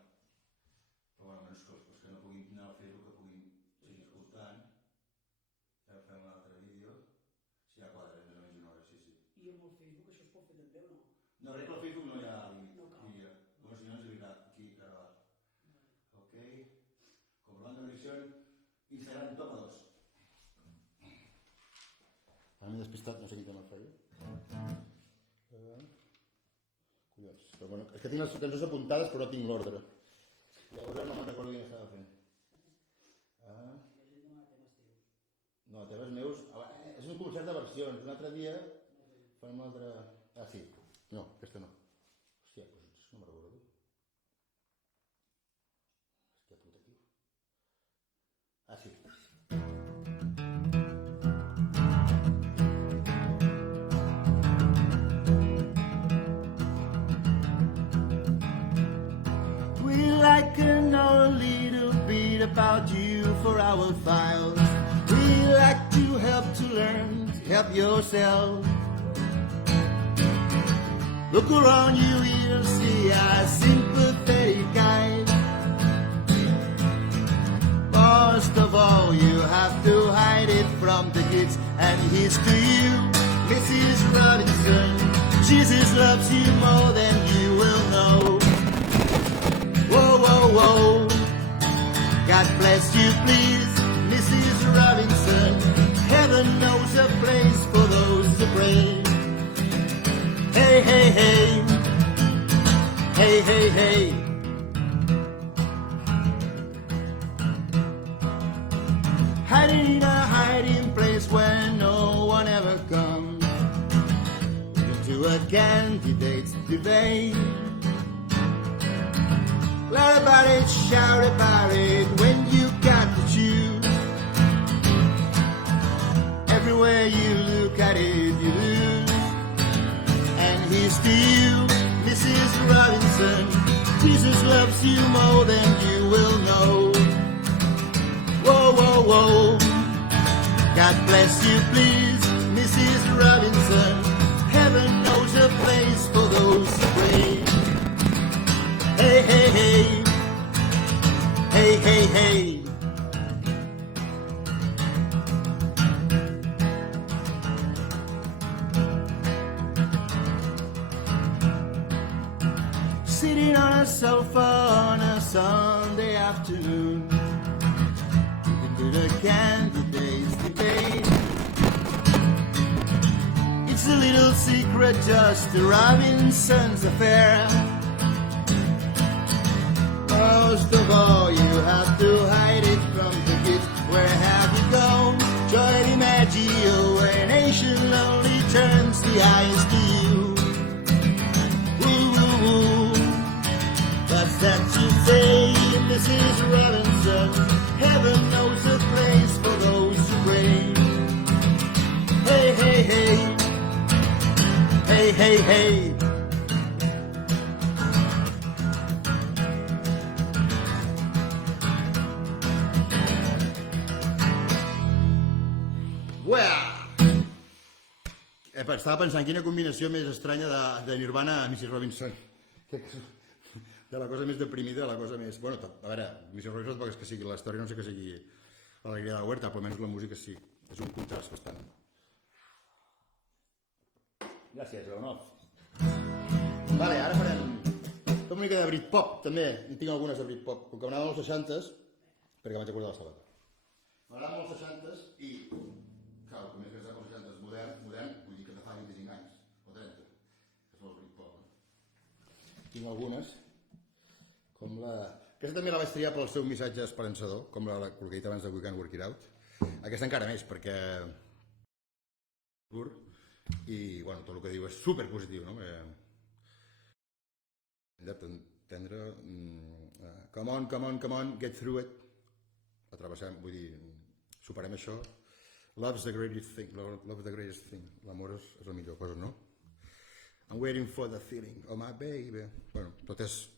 Però bueno, menys coses, que no puguin anar al Facebook, que puguin seguir escoltant. Ja fem un altre vídeo. Si ja quadra, més o menys una hora, sí. I amb el Facebook això es pot fer també o no? No, crec que al Facebook no hi ha límit. No cal. Bueno, si no ens he aquí gravat. Ok. m'he despistat, no sé quin tema feia. Collons, però bueno, és que tinc les cançons apuntades però no tinc l'ordre. Llavors no me'n recordo quina estava fent. No, temes meus... És un concert de versions. Un altre dia farem un altre... Ah, sí. No, aquesta no. Hòstia, doncs no me'n recordo. Hòstia, puta, tio. Ah, sí. We like to know a little bit about you for our files. We like to help to learn, help yourself. Look around you, you'll see a sympathetic guide. Most of all, you have to hide it from the kids. And here's to you, Mrs. Robinson. Jesus loves you more than you will know. Whoa, whoa, whoa. God bless you, please, Mrs. Robinson. Heaven knows a place for those to pray. Hey, hey, hey. Hey, hey, hey. Hiding in a hiding place where no one ever comes. Into a candidate's debate. Let about it, shout about it when you got to choose. Everywhere you look at it, you lose. And here's to you, Mrs. Robinson. Jesus loves you more than you will know. Whoa, whoa, whoa. God bless you, please, Mrs. Robinson. Heaven knows a place for those who pray. Hey, hey, hey. Hey, hey, hey. Sitting on a sofa on a Sunday afternoon, into the candidates debate. It's a little secret, just a Robinson's affair. Most of all, you have to hide it from the kids. Where have you gone? Joy DiMaggio, a nation lonely turns the eyes to you. Woo, woo, woo. What's that you say, Mrs. Robinson? Heaven knows a place for those who pray. Hey, hey, hey. Hey, hey, hey. Estava pensant quina combinació més estranya de Nirvana a Mrs. Robinson. De la cosa més deprimida a la cosa més... Bueno, a veure, Mrs. Robinson tampoc és que sigui la història, no sé que sigui l'alegria de la huerta, però almenys la música sí. És un contrast bastant. Gràcies, Leonov. Vale, ara farem una mica de Britpop, també. En tinc algunes de Britpop. Com que m'anaven als 60s, perquè vaig acordar la sabata. M'anaven als 60s i... Clar, com és que als 60s modern, vull dir que de fa 25 anys, o 30, que és el Britpop. Tinc algunes, com la... Aquesta també la vaig triar pel seu missatge esperançador, com el que he dit abans de We Can Work It Out. Aquesta encara més, perquè... I, bueno, tot el que diu és superpositiu, no? D'entendre... Come on, come on, come on, get through it. Atravessem, vull dir, superem això. Love's the greatest thing. Love's the greatest thing. L'amor és la millor cosa, no? I'm waiting for the feeling. Oh, my baby. Bueno, tot és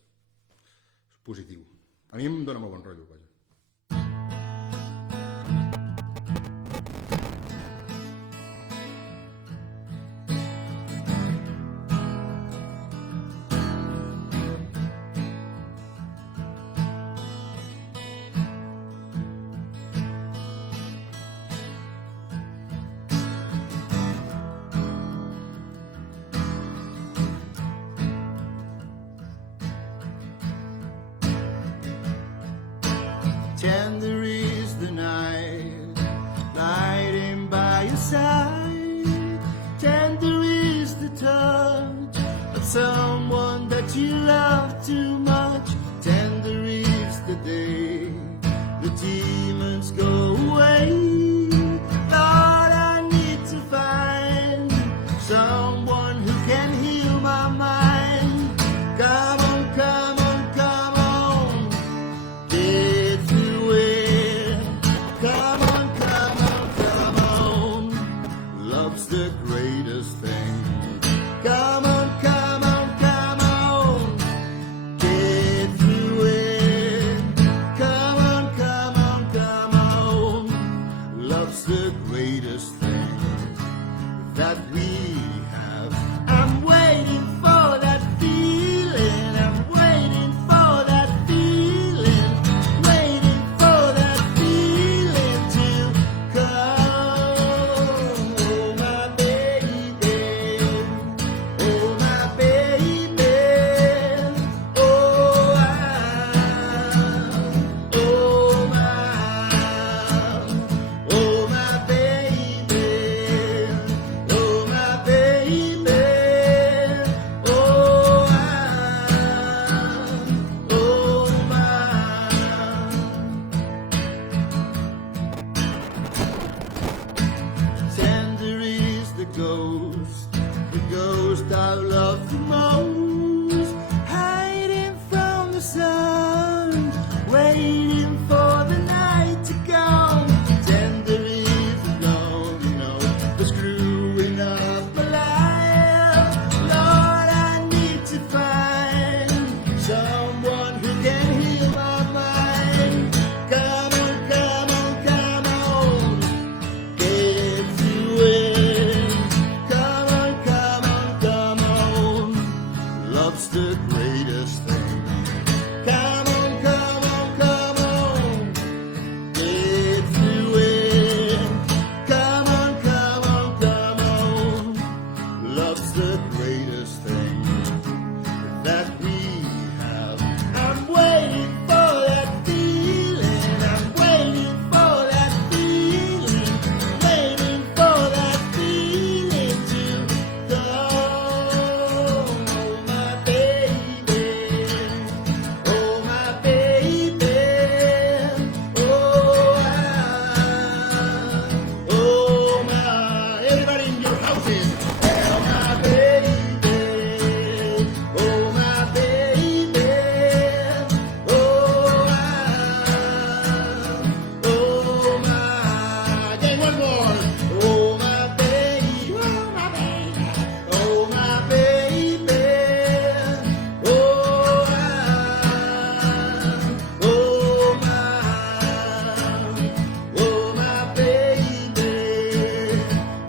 positiu. A mi em dóna molt bon rotllo, vaja. greatest thing. Come on, come on, come on, get through it. Come on, come on, come on. Love's the greatest thing that we have. I'm waiting for that feeling. I'm waiting for that feeling. Waiting for that feeling to come. Oh, my baby. Oh, my baby. Oh, my baby. Oh, my baby. Tender is the ghost I love the most, hiding from the sun, waiting for the night to come. Tender is the ghost, the screwing up my life. Lord, I need to find someone who can heal my mind. Come on, come on, come on, get through it. Come on, come on, come on. Love's the greatest thing. Come on, come on, come on, get through it. Come on, come on, come on. Love's the greatest thing that we have. I'm waiting for that feeling. I'm waiting for that feeling. Waiting for that feeling to come. Oh, my baby. Oh, my baby. Oh, my. Everybody in your houses. Oh, my baby. Oh, my baby. Oh, my. Again, one more. Oh, my baby. Oh, my baby. Oh, my baby. Oh, my. Oh, my baby.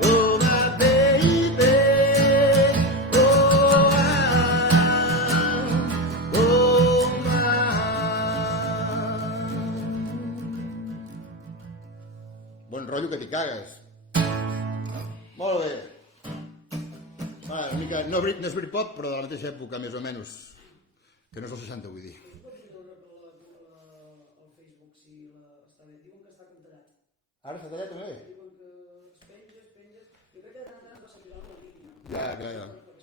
Oh, my baby. Bon rotllo que t'hi cagues. Molt bé. Va, una mica, no és Britpop, però de la mateixa època, més o menys. Que no és dels 60, vull dir. Pots dir al Facebook si està bé. Diuen que està contrat. Ara està tallat també? Diuen que es penges. Jo crec que de tant en tant va sentir una víctima. Ja. Perquè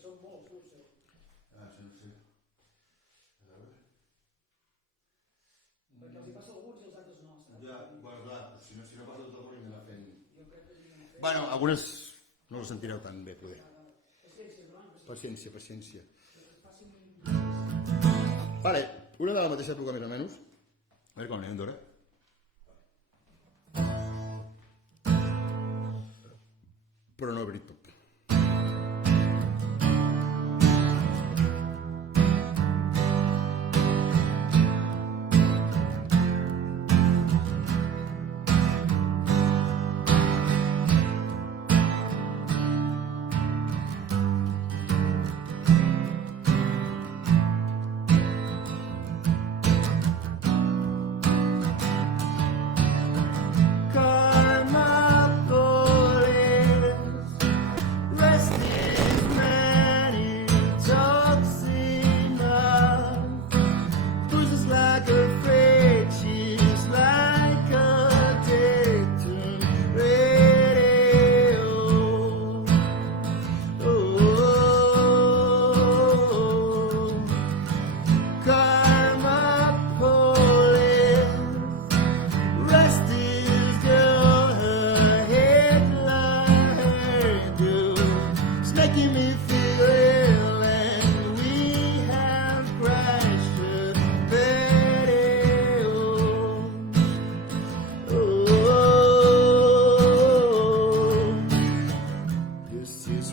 són molts, no ho sé. Ah, sí, no sé. A veure. Perquè els hi passa a alguns i els altres no, saps? Ja, bueno, clar, si no passa tot el volume de la fent. Jo crec que sí. Bueno, algunes no les sentireu tan bé, poder. Paciència, no? Paciència. Vale, una de la mateixa època més o menys. A veure com anem d'hora. Però no Britpop.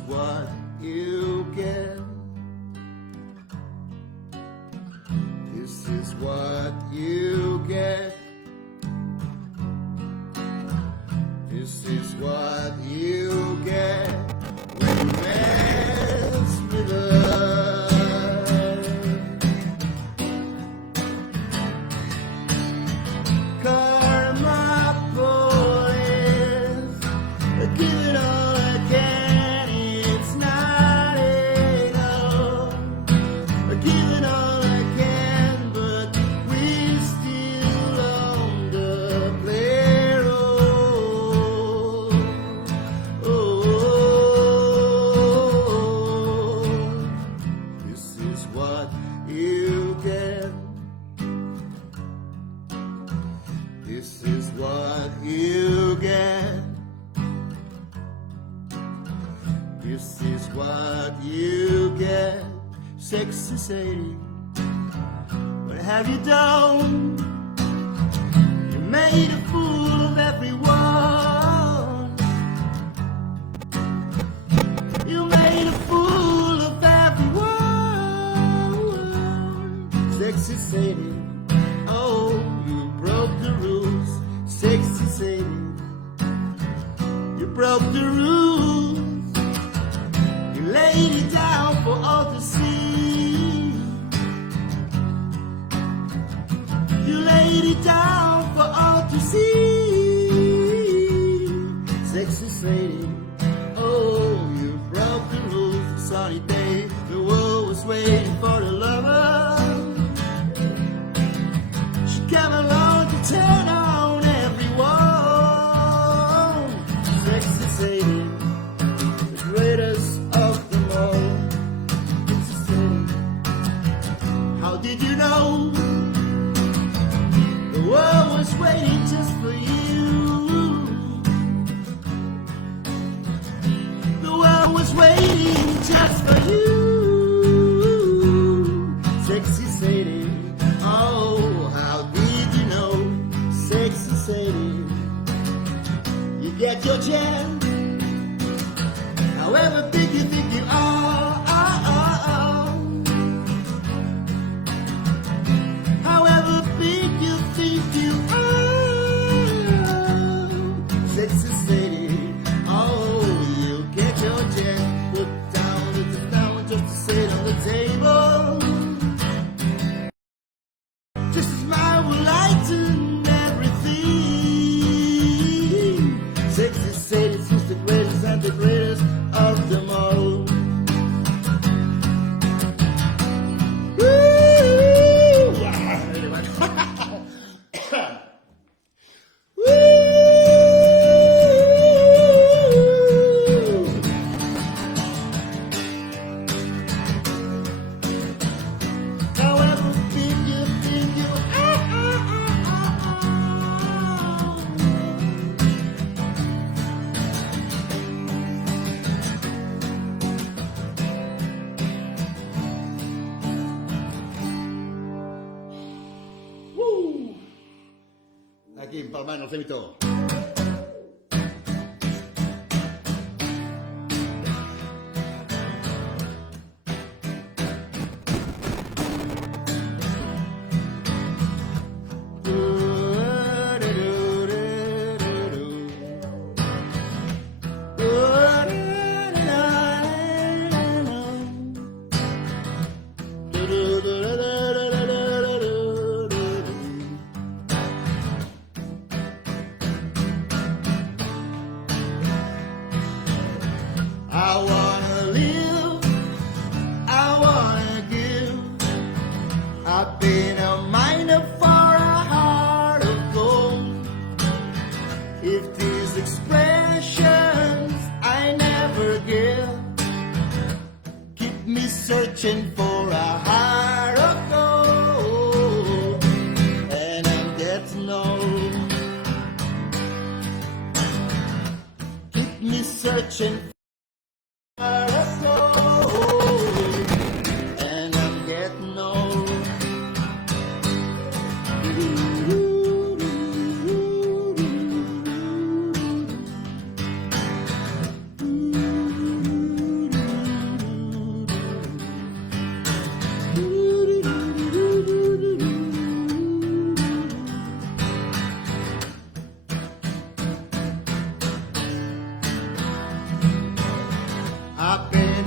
what you get. This is what you get. This is what you get when you mess with us. Karma police, give it all I can. It's not enough. Give it all I can, but we still on the play road. Oh, this is what you get. This is what you get. This is what you get. Sexy Sadie, what have you done? You made a fool of everyone. You made a fool of everyone. Sexy Sadie, oh, you broke the rules. Sexy Sadie, you broke the rules. You laid it down for all to see. You laid it down for all to see. Sexy Sadie, oh, you broke the rules. Sunny day, the world was waiting for the lover. She came along to turn on everyone. Sexy Sadie, the greatest of them all. Sexy Sadie, how did you know the world was waiting just for you? The world was waiting just for you. Sexy Sadie, oh, how did you know? Sexy Sadie, you get your chance. However big you think you are. However big you think you are. Sexy Sadie, oh, you get your chance. Put down the down just to sit on the table. Just a smile will lighten everything. Sexy Sadie, she's the greatest and the greatest of them all. However big you think you are. Aquí en Palmano, Cemito. I wanna live, I wanna give. I've been a miner for a heart of gold. If these expressions I never give keep me searching for a heart of gold, and I'm getting old. Keep me searching for heart of gold, and I'm getting old.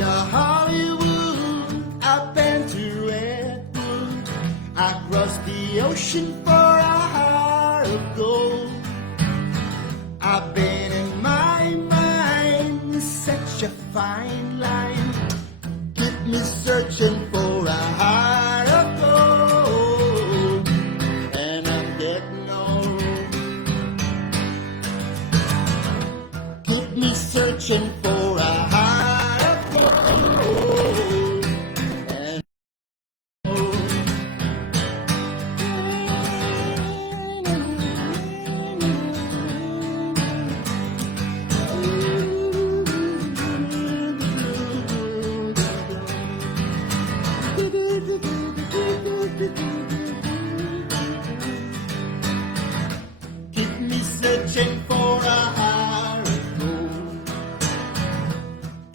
to Hollywood, I've been to Redwood, I crossed the ocean for a heart of gold. I've been in my mind, such a fine line, keep me searching for a heart of gold, and I'm getting old. Keep me searching for a heart of gold, and keep me searching for a heart of gold.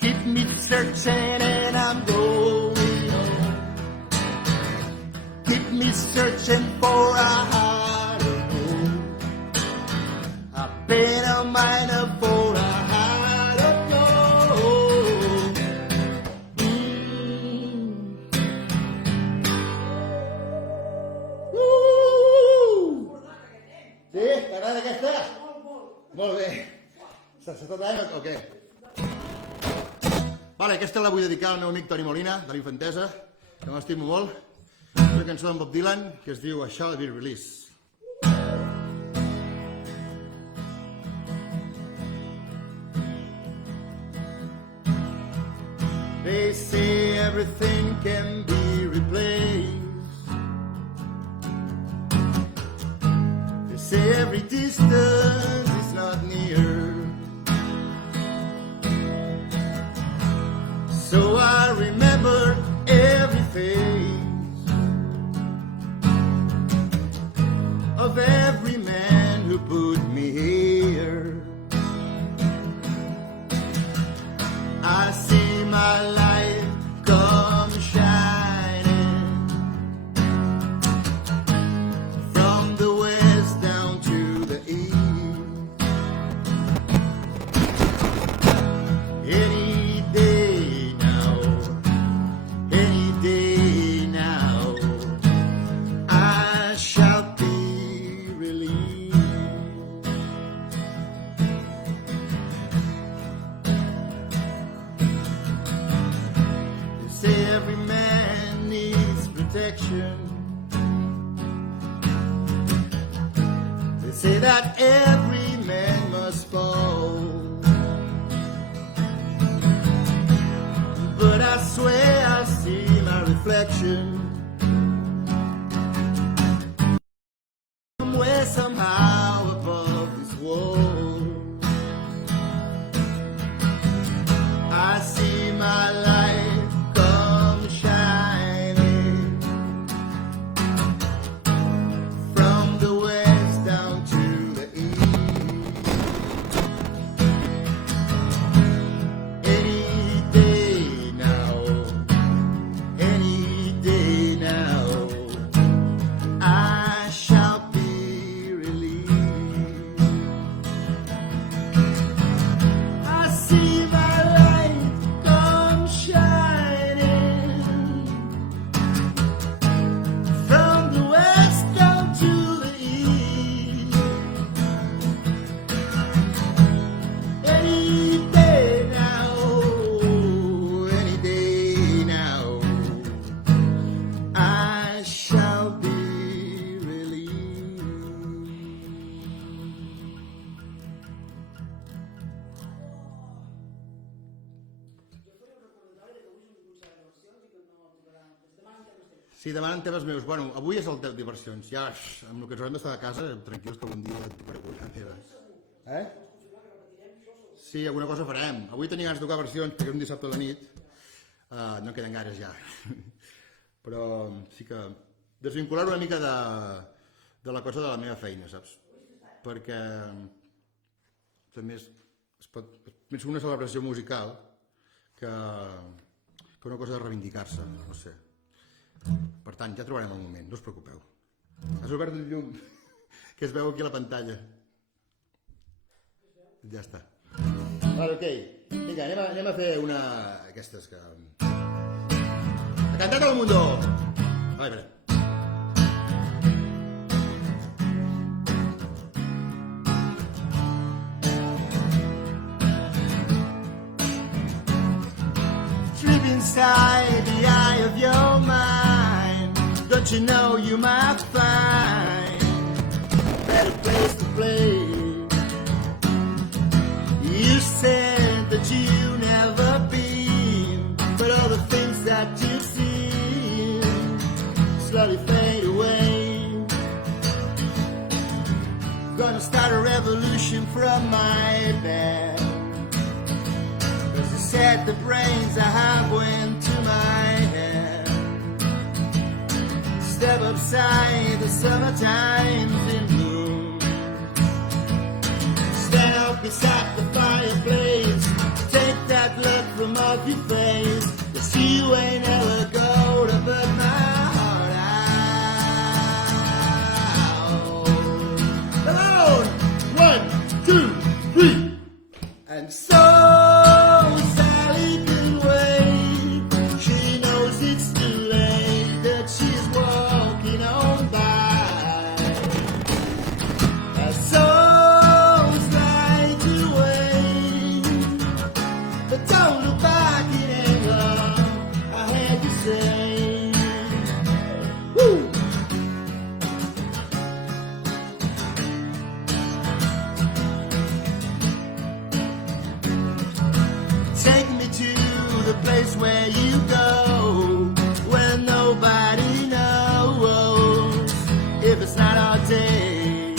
Keep me searching and I'm going home. Keep me searching for a heart of gold. I've been a miner for a heart of gold. Sí, t'agrada aquesta? Molt bé. S'està tallant o què? Vale, aquesta la vull dedicar al meu amic Toni Molina, de la Infantesa, que m'estimo molt. Una cançó d'en Bob Dylan que es diu I Shall Be Released. They say everything can be replaced. They say every distance is not near. So I remember every face of every man who put me here. I see my life come shining from the west down to the east. Any day now, any day now, I shall be released. They say every man needs protection. They say that every man must fall. But I swear I see my reflection somewhere, somehow above this wall. I see my light come shining from the west down to the east. Any day now, any day now, I shall be released. I see my light come shining from the west down to the east. Any day now, any day now, I shall be released. Sí, demanen temes meus. Bueno, avui és el de diversions. Ja, amb el que ens haurem d'estar a casa, tranquils, que algun dia et tocaré coses meves. Sí, alguna cosa farem. Avui tenia ganes de tocar versions, perquè és un dissabte a la nit. No queden gaires ja. Però sí que desvincular una mica de la cosa de la meva feina, saps? Perquè també és una celebració musical que una cosa de reivindicar-se, no sé. Per tant, ja trobarem el moment, no us preocupeu. Has obert el llum, que es veu aquí a la pantalla. Ja està. Vale, ok. Vinga, anem a fer una... Aquestes que... A cantar todo el mundo! Vale, vale. Trip inside the eye of your mind. Don't you know you might find better place to play? You said that you never been, but all the things that you've seen slowly fade away. Gonna start a revolution from my bed. Cause you said the brains I have went to my head. Step outside the summertime's in bloom. Stand up beside the fireplace. Take that look from off your face. Cause you ain't ever gonna burn my heart out. Alone! 1, 2, 3. And so Sally can wait. She knows it's too late that she's walking on by. And so to wait, but don't look back in anger. I had to say, woo. Take me to the place where you go, where nobody knows if it's not our day.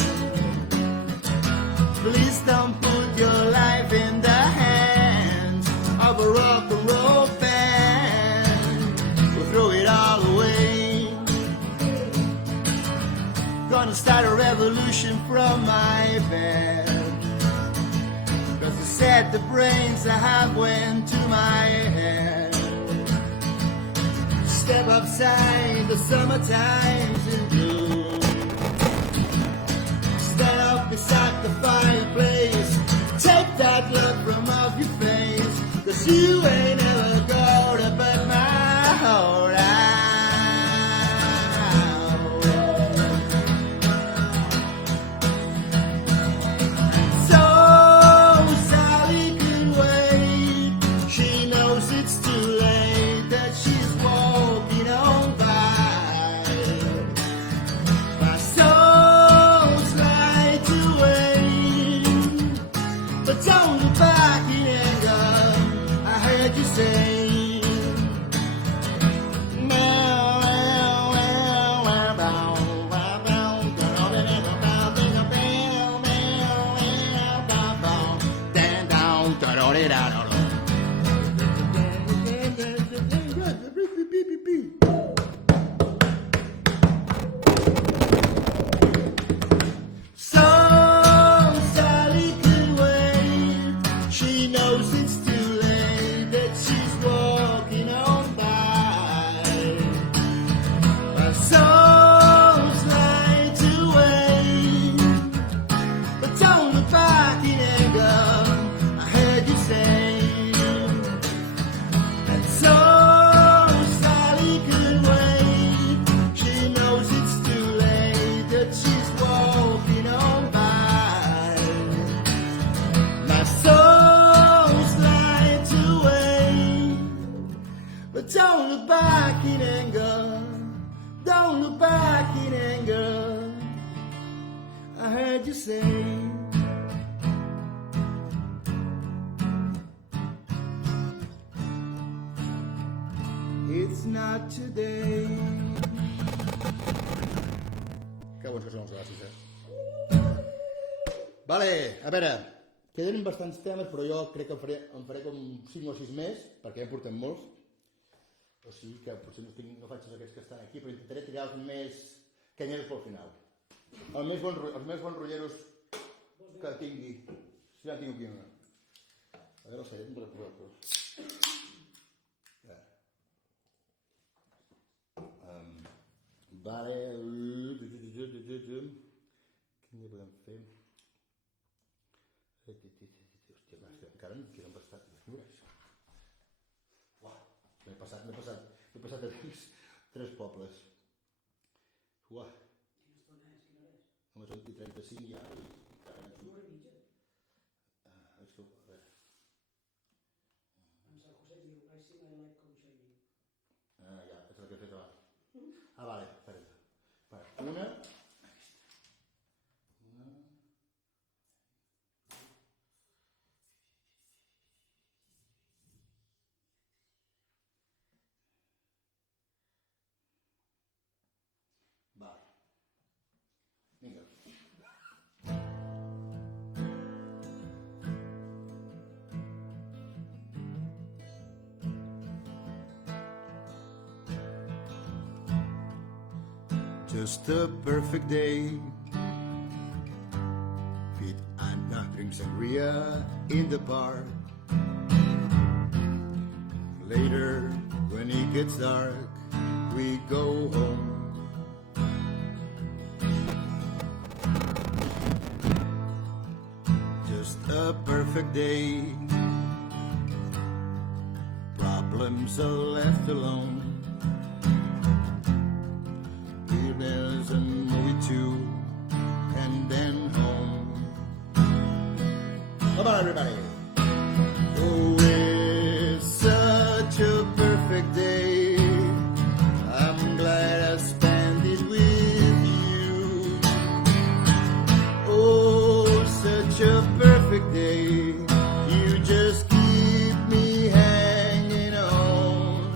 Please don't put your life in the hands of a rock and roll band. We'll throw it all away. Gonna start a revolution from my bed. Cause you said the brains I have went to my head. Step outside the summertime's in bloom. Stand up beside the fireplace. Take that look from off your face. Cause you ain't ever gonna burn my heart out. So Sally can wait. She knows it's too late that she's walking on by. My soul's like to wait, but don't look back in anger. I heard you say. So Sally can wait. She knows it's too late that she's walking on by. My soul's like to wait, but don't look back in anger. I heard you say. And so Sally can wait. She knows it's too late that she's walking on by. My soul's like to wait, but don't look back in anger. Don't look back in anger. I heard you say. It's not today. Que bons que són els gràcies, Vale, a veure, queden bastants temes, però jo crec que en faré com 5 o 6 més, perquè ja en portem molts. O sigui que potser no faig aquests que estan aquí, però intentaré triar els més canyeros pel final. Els més bons rotlleros que tingui. Si ja en tinc aquí una. A veure, no sé, no recordo, però... Vale... Quin dia podem fer? Hòstia, encara em queden bastant. Uau, m'he passat a tres pobles. Uau. Quina estona és? Quina hora és? Home, són 35 ja i encara no... 1 hora i mitja. Això, a veure... En San José diu, I see my leg com shaving. Ja, és el que he fet abans. Vale, espera. Una... Vale. Vinga. Just a perfect day. Feet and not drink sangria in the park. Later, when it gets dark, we go home. Just a perfect day. Problems are left alone. There's a movie too, and then home. Come on, everybody. Oh, it's such a perfect day. I'm glad I spent it with you. Oh, such a perfect day. You just keep me hanging on.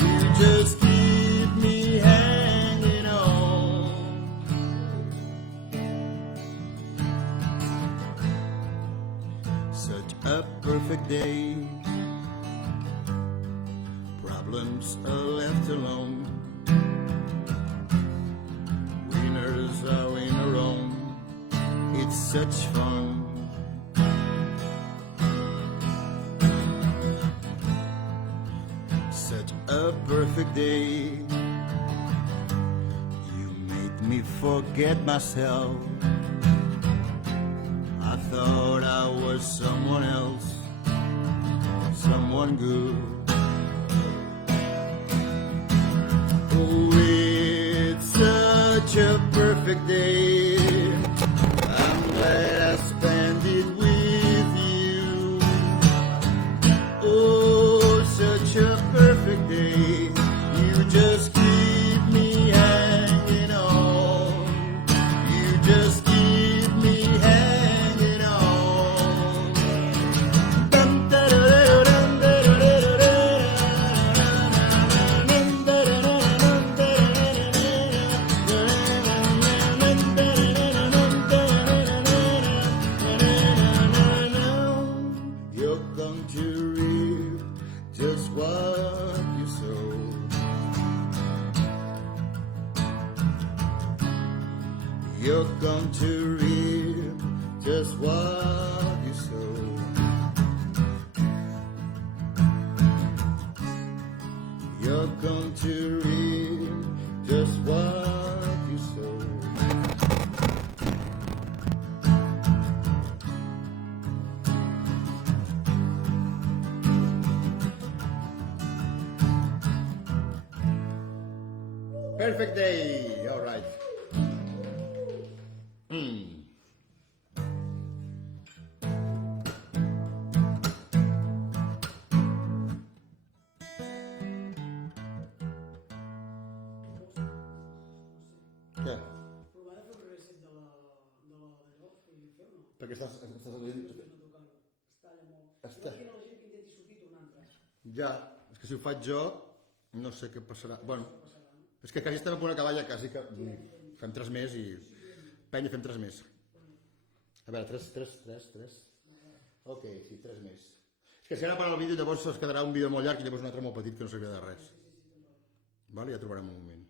You just keep me hanging on. Such a perfect day. Problems are left alone. Winners are in our own. It's such fun. Such a perfect day. You made me forget myself. I thought I was someone else, someone good. Oh, it's such a perfect day. I'm glad I spent it with you. Oh, such a perfect day. You just keep me hanging on. You just keep me hanging on. Dum, da, da, da, dum, da, da, da, da, dum, da, da, da, dum, da, you're going to reap just what you sow. You're going to reap just what you sow. You're going to reap just what you sow. Perfect day. All right. Què? Provar de fer un reset de la d'allò, podríem fer o no? Perquè estàs No tocar-ho. Es talla molt. Està. Jo la gent que intenti sortir i tornar a entrar. Ja, és que si ho faig jo, no sé què passarà. Bueno, és que quasi estem a punt d'acabar ja, quasi que fem 3 més i... Penya, fem 3 més. A veure, 3. Ok, sí, 3 més. És que si ara para el vídeo, llavors es quedarà un vídeo molt llarg i llavors un altre molt petit que no servia de res. Vale, ja trobarem un moment.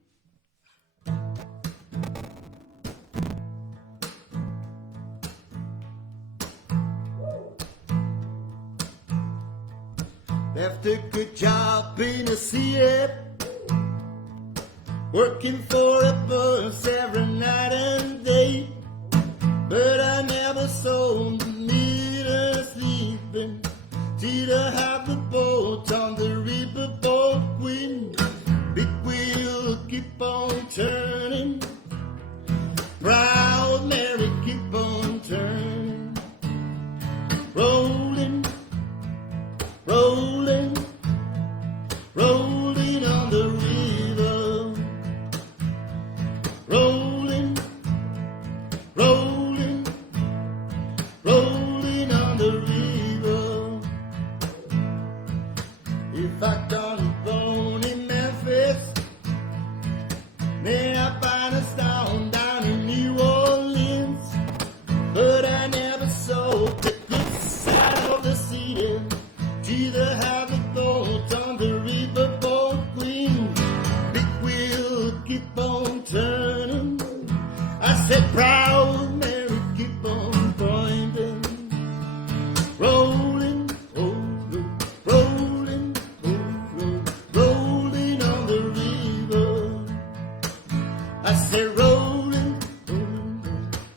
Left a good job in the city, working for a boss every night and day, but I never saw me to sleep. sleeping till I have the boat on the riverboat wind. Big wheel keep on turning, proud Mary keep on turning, rolling, rolling, rolling on the river, rolling, rolling, rolling on the river. If I don't bone in Memphis, may I find a stone down in New Orleans, but I never saw the good side of the city. Either have a boat on the riverboat queen. Big wheel keep on turning. I said proud Mary keep on pointing. Rolling, rolling, rolling, rolling, rolling on the river. I said rolling,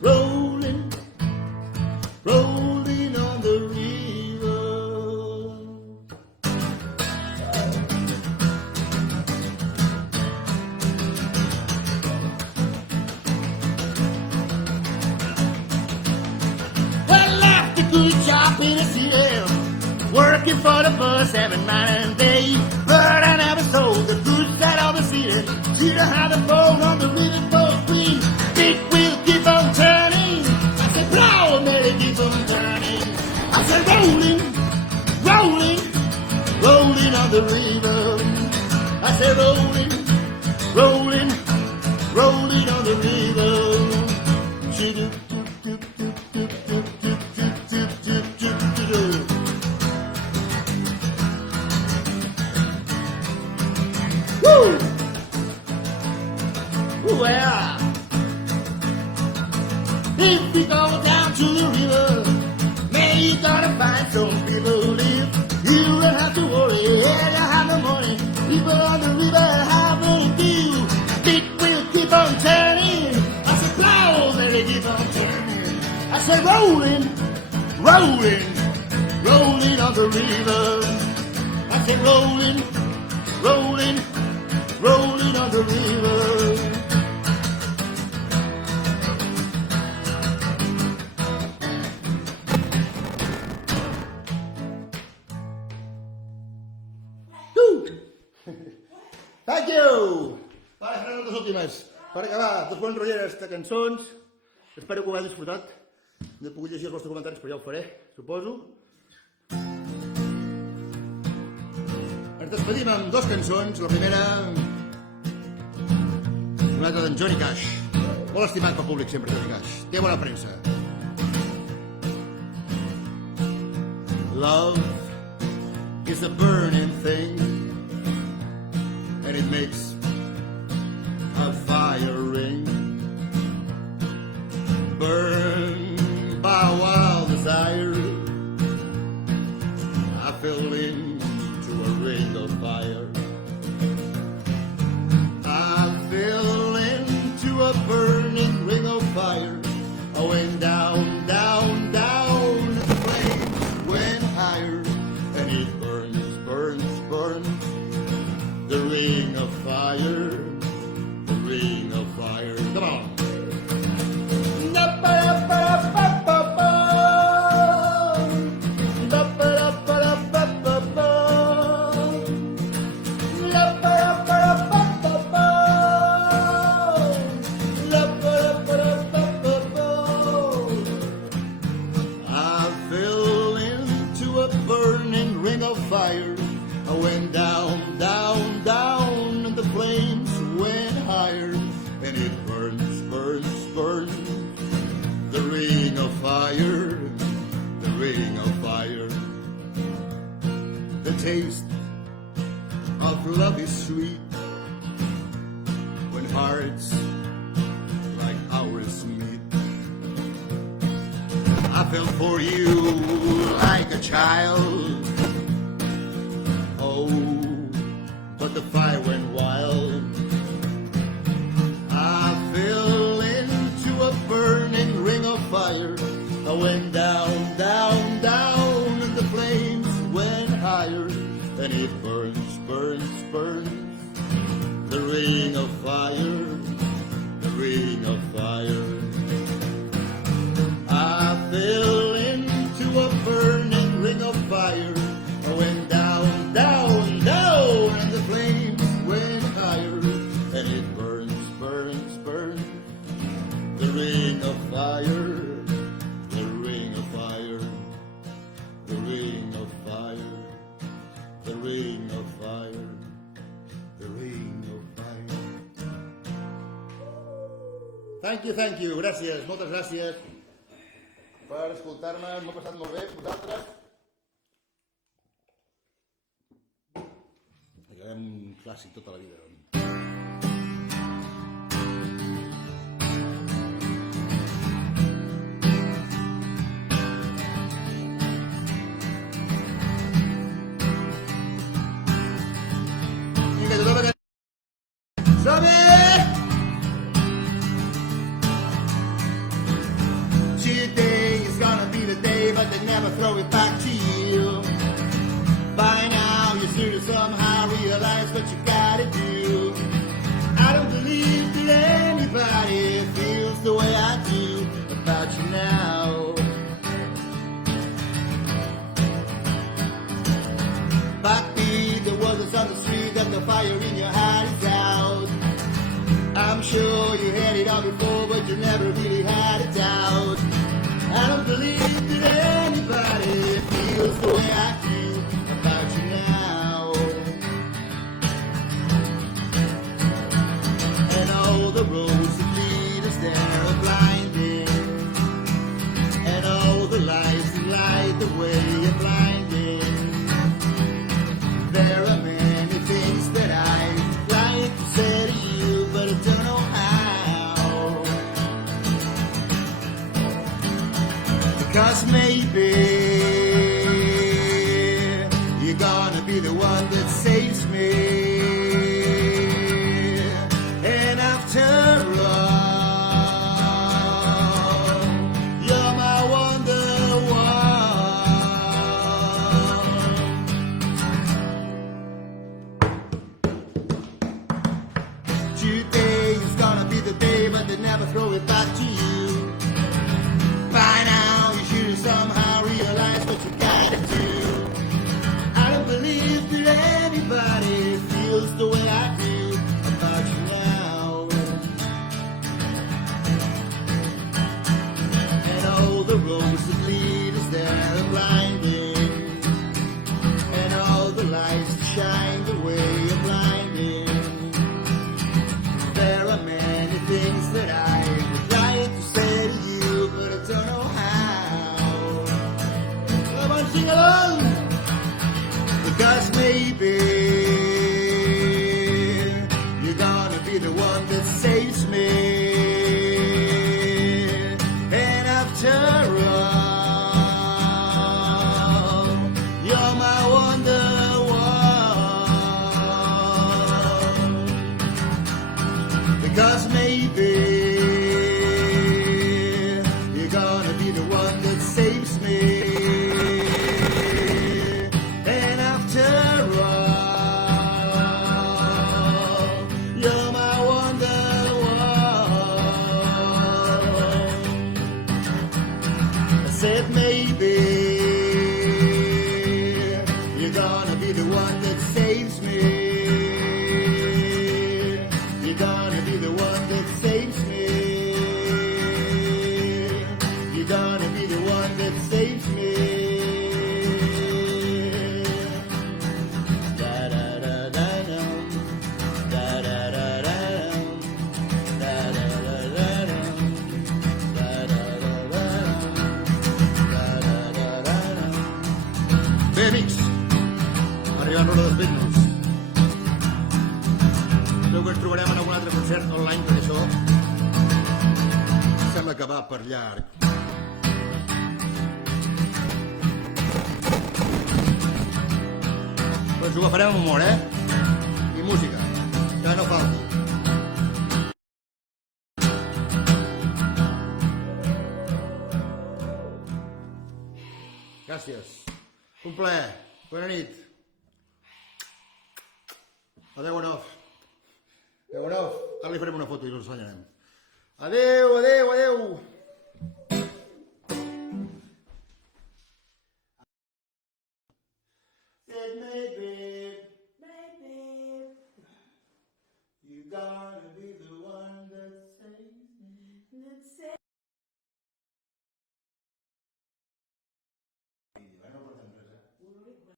rolling, rolling, rolling on the river. Well, after good job in the city, working for the bus every night and day, but I never sold the good side of the city. See the how the boat on the riverboat green. Big wheel keep on turning. I said, blow, Mary keep on turning. I said, rolling, rolling, rolling on the river. I said, rolling, rolling, rolling on the river. She do, do, do, do, do, do, do, do, do, do, do, do. Woo! Well, if we go down to the river, man, you gotta find some people who live. You don't have to worry, yeah, you have no money. People on the river have a view. Big wheel keep on turning. I said, plow, they keep on turning. I said, rolling, rolling, rolling on the river. I said, rolling, rolling, rolling on the river. Thank you! Vale, serán les últimes. Per acabar, dos bons rotllers de cançons. Espero que ho hagi disfrutat. No he pogut llegir els vostres comentaris, però ja ho faré, suposo. Ens despedim amb dos cançons. La primera, una altra d'en Johnny Cash. Molt estimat pel públic sempre, Johnny Cash. Té bona premsa. Love is a burning thing, and it makes a fire ring, burned by wild desire. I fell into a ring of fire. I fell into a burning ring of fire. I went down, down, down. The flames went higher, and it burns, burns, burns. The ring of fire, the ring of fire. Come on. I fell into a burning ring of fire. I went down, down, down, and the flames went higher, and it burns, burns, burns. The ring of fire, the ring of fire. The taste of love is sweet when hearts like ours meet. I fell for you like a child. Oh, but the fire went wild. I fell into a burning ring of fire. I went down, down, down, and the burns. The ring of fire, the ring of fire. I fell into a burning ring of fire. I went down, down, down, and the flames went higher. And it burns, burns, burns. The ring of fire, the ring of fire, the ring of fire, the ring of fire, the ring of fire. Thank you, gràcies, moltes gràcies per escoltar-me, m'ho he passat molt bé, vosaltres. Acabem un clàssic tota la vida. Vinga, tothom a som-hi! Today is gonna be the day, but they never throw it back to you. By now you should have somehow realized what you gotta do. I don't believe that anybody feels the way I do about you now. Papi, the word is on the street that the fire in your heart is out. I'm sure you had it all before, but you never really had it out. I don't believe that anybody feels the way I do about you now. And all the roads that lead us there are blinding, and all the lights that light the way are blinding. There are many things that I'd like to say to you, but I don't know how. Because maybe you're gonna be the one that saves me. And after all, you're my wonder one. Today is gonna be the day, but they never throw it back to you. By now you should have somehow realized what you gotta do. I don't believe that anybody feels the way I do about you now. And all the roads that lead us there are blinding, and all the lights that shine the way are blinding. There are many things that I would like to say to you, but I don't know how. Come on, sing along! Because maybe you're gonna be the one that saves me. And after all, you're my wonder one. Because maybe you're gonna be the one that saves me. And after all, you're my wonder one. I said maybe you're gonna be the one that saves me. You're gonna be the one that saves me. You're gonna be the one that saves me. Da da da da dum. Da da da da dum. Da da da da dum. Da da da da dum. Da da da da dum. Bé, amics, arribant l'hora dels Beatles. Espero que ens trobarem en algun altre concert online, perquè això sembla que va per llarg. Doncs ho agafarem amb humor, I música, que no falta. Gràcies. Un plaer. Bona nit. Adéu, Enof. Adéu, Enof. Ara li farem una foto i us l'ensenyarem. Adéu, adéu, adéu. Said, maybe, you gone